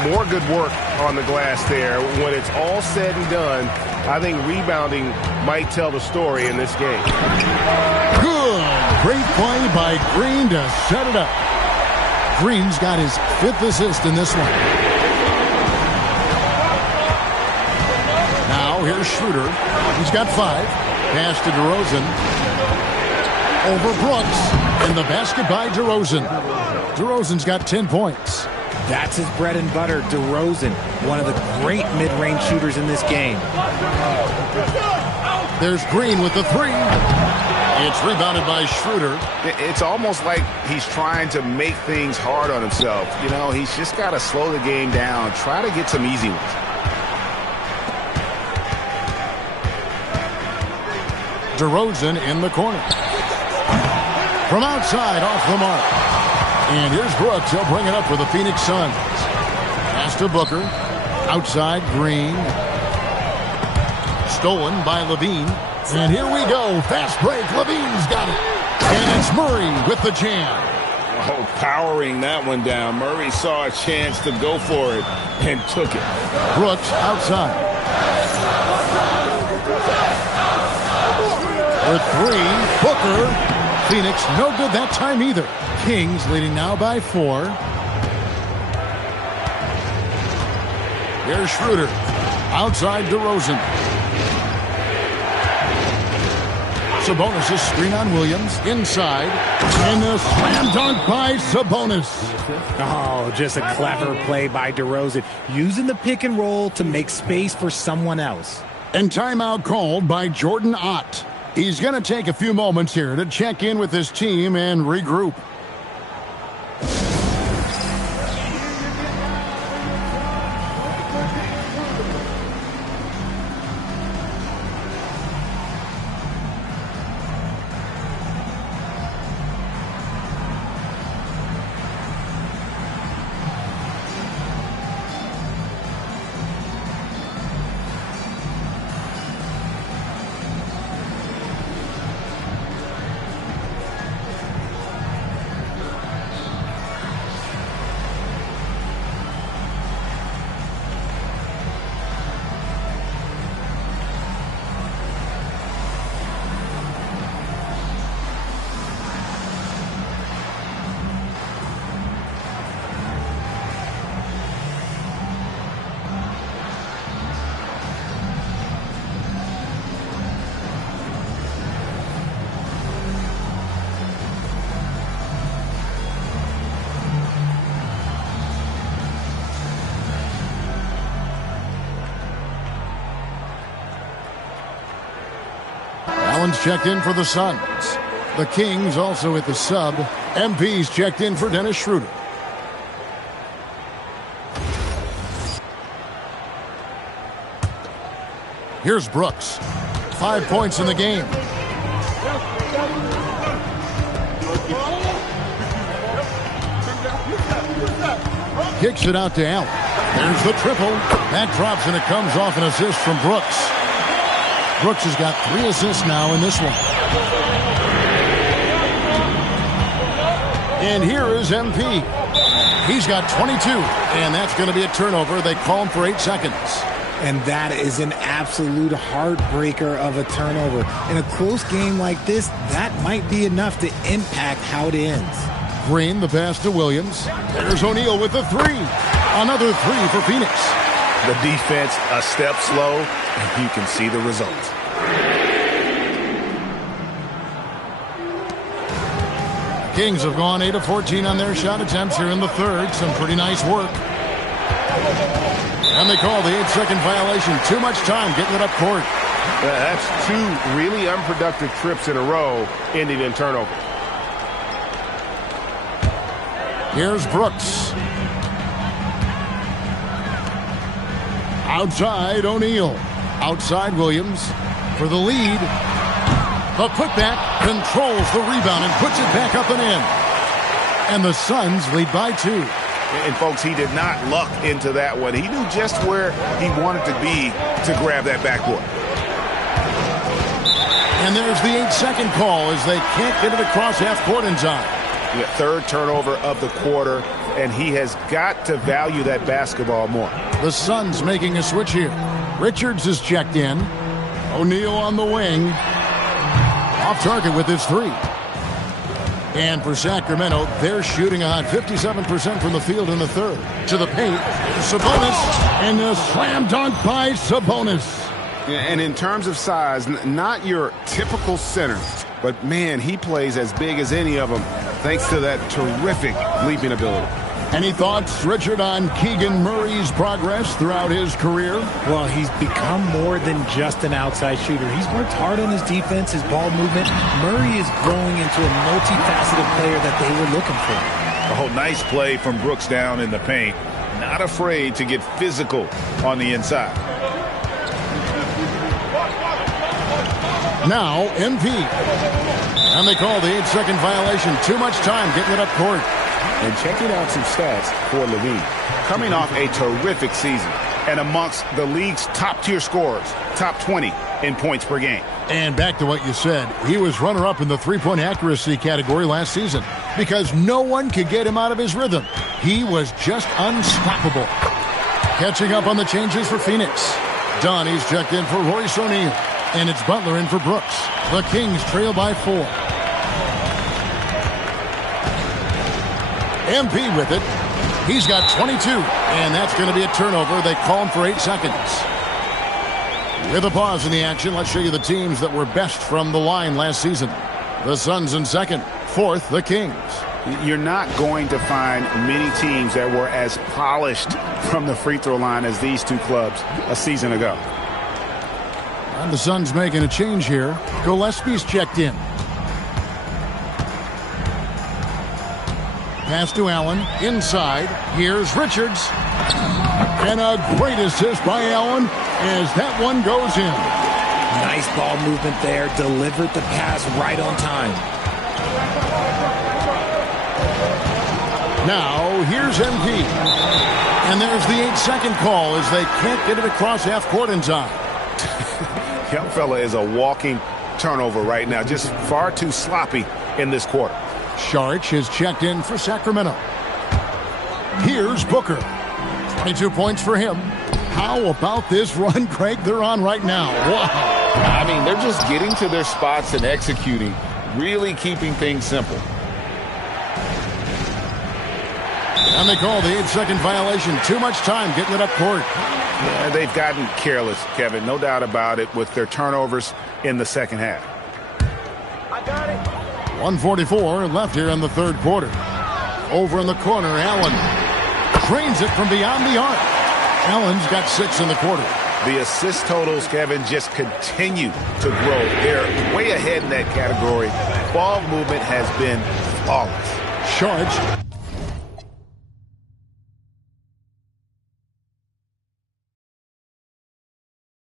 More good work on the glass there. When it's all said and done, I think rebounding might tell the story in this game. Good. Great play by Green to set it up. Green's got his 5th assist in this one. Now here's Schroeder. He's got 5. Pass to DeRozan. Over Brooks. And the basket by DeRozan. DeRozan's got 10 points. That's his bread and butter, DeRozan, one of the great mid-range shooters in this game. There's Green with the 3. It's rebounded by Schroeder. It's almost like he's trying to make things hard on himself. You know, he's just got to slow the game down, try to get some easy ones. DeRozan in the corner. From outside, off the mark. And here's Brooks. He'll bring it up for the Phoenix Suns. Pass to Booker. Outside, Green. Stolen by LaVine. And here we go. Fast break. LaVine's got it. And it's Murray with the jam. Oh, powering that one down. Murray saw a chance to go for it and took it. Brooks outside. For three, Booker. Phoenix, no good that time either. Kings leading now by 4. Here's Schroeder. Outside DeRozan. Sabonis' screen on Williams. Inside. And a slam dunk by Sabonis. Oh, just a clever play by DeRozan. Using the pick and roll to make space for someone else. And timeout called by Jordan Ott. He's going to take a few moments here to check in with his team and regroup. Allen's checked in for the Suns. The Kings also at the sub. MP's checked in for Dennis Schroeder. Here's Brooks. 5 points in the game. Kicks it out to Allen. There's the triple. That drops and it comes off an assist from Brooks. Brooks has got 3 assists now in this one. And here is MP. He's got 22, and that's going to be a turnover. They call him for 8 seconds. And that is an absolute heartbreaker of a turnover. In a close game like this, that might be enough to impact how it ends. Green, the pass to Williams. There's O'Neal with the 3. Another 3 for Phoenix. The defense a step slow, and you can see the results. Kings have gone 8 of 14 on their shot attempts here in the third. Some pretty nice work. And they call the 8-second violation. Too much time getting it up court. That's 2 really unproductive trips in a row, ending in turnover. Here's Brooks. Outside O'Neal. Outside Williams for the lead. The putback controls the rebound and puts it back up and in. And the Suns lead by 2. And folks, he did not luck into that one. He knew just where he wanted to be to grab that backboard. And there's the 8-second call as they can't get it across half court in time. Yeah, 3rd turnover of the quarter, and he has got to value that basketball more. The Suns making a switch here. Richards is checked in. O'Neal on the wing. Off target with his 3. And for Sacramento, they're shooting on 57% from the field in the third. To the paint, Sabonis, and a slam dunk by Sabonis. And in terms of size, not your typical center, but man, he plays as big as any of them, thanks to that terrific leaping ability. Any thoughts, Richard, on Keegan Murray's progress throughout his career? Well, he's become more than just an outside shooter. He's worked hard on his defense, his ball movement. Murray is growing into a multifaceted player that they were looking for. Oh, nice play from Brooks down in the paint. Not afraid to get physical on the inside. Now, MP. And they call the 8-second violation. Too much time getting it up court. And checking out some stats for Levine. Coming off a terrific season and amongst the league's top-tier scorers, top 20 in points per game. And back to what you said, he was runner-up in the three-point accuracy category last season because no one could get him out of his rhythm. He was just unstoppable. Catching up on the changes for Phoenix. Donnie's checked in for Royce O'Neal. And it's Butler in for Brooks. The Kings trail by 4. MP with it. He's got 22, and that's going to be a turnover. They call him for 8 seconds. With a pause in the action, let's show you the teams that were best from the line last season. The Suns in second. Fourth, the Kings. You're not going to find many teams that were as polished from the free throw line as these two clubs a season ago. And the Suns making a change here. Gillespie's checked in. Pass to Allen. Inside. Here's Richards. And a great assist by Allen as that one goes in. Nice ball movement there. Delivered the pass right on time. Now, here's MP. And there's the 8-second call as they can't get it across half court in time. Young fella is a walking turnover right now. Just far too sloppy in this quarter. Sharch is checked in for Sacramento. Here's Booker. 22 points for him. How about this run, Craig, they're on right now? Wow. I mean, they're just getting to their spots and executing, really keeping things simple. And they call the 8-second violation. Too much time getting it up court. Yeah, they've gotten careless, Kevin. No doubt about it with their turnovers in the second half. I got it. 1:44 left here in the third quarter. Over in the corner, Allen drains it from beyond the arc. Allen's got 6 in the quarter. The assist totals, Kevin, just continue to grow. They're way ahead in that category. Ball movement has been flawless. Sharch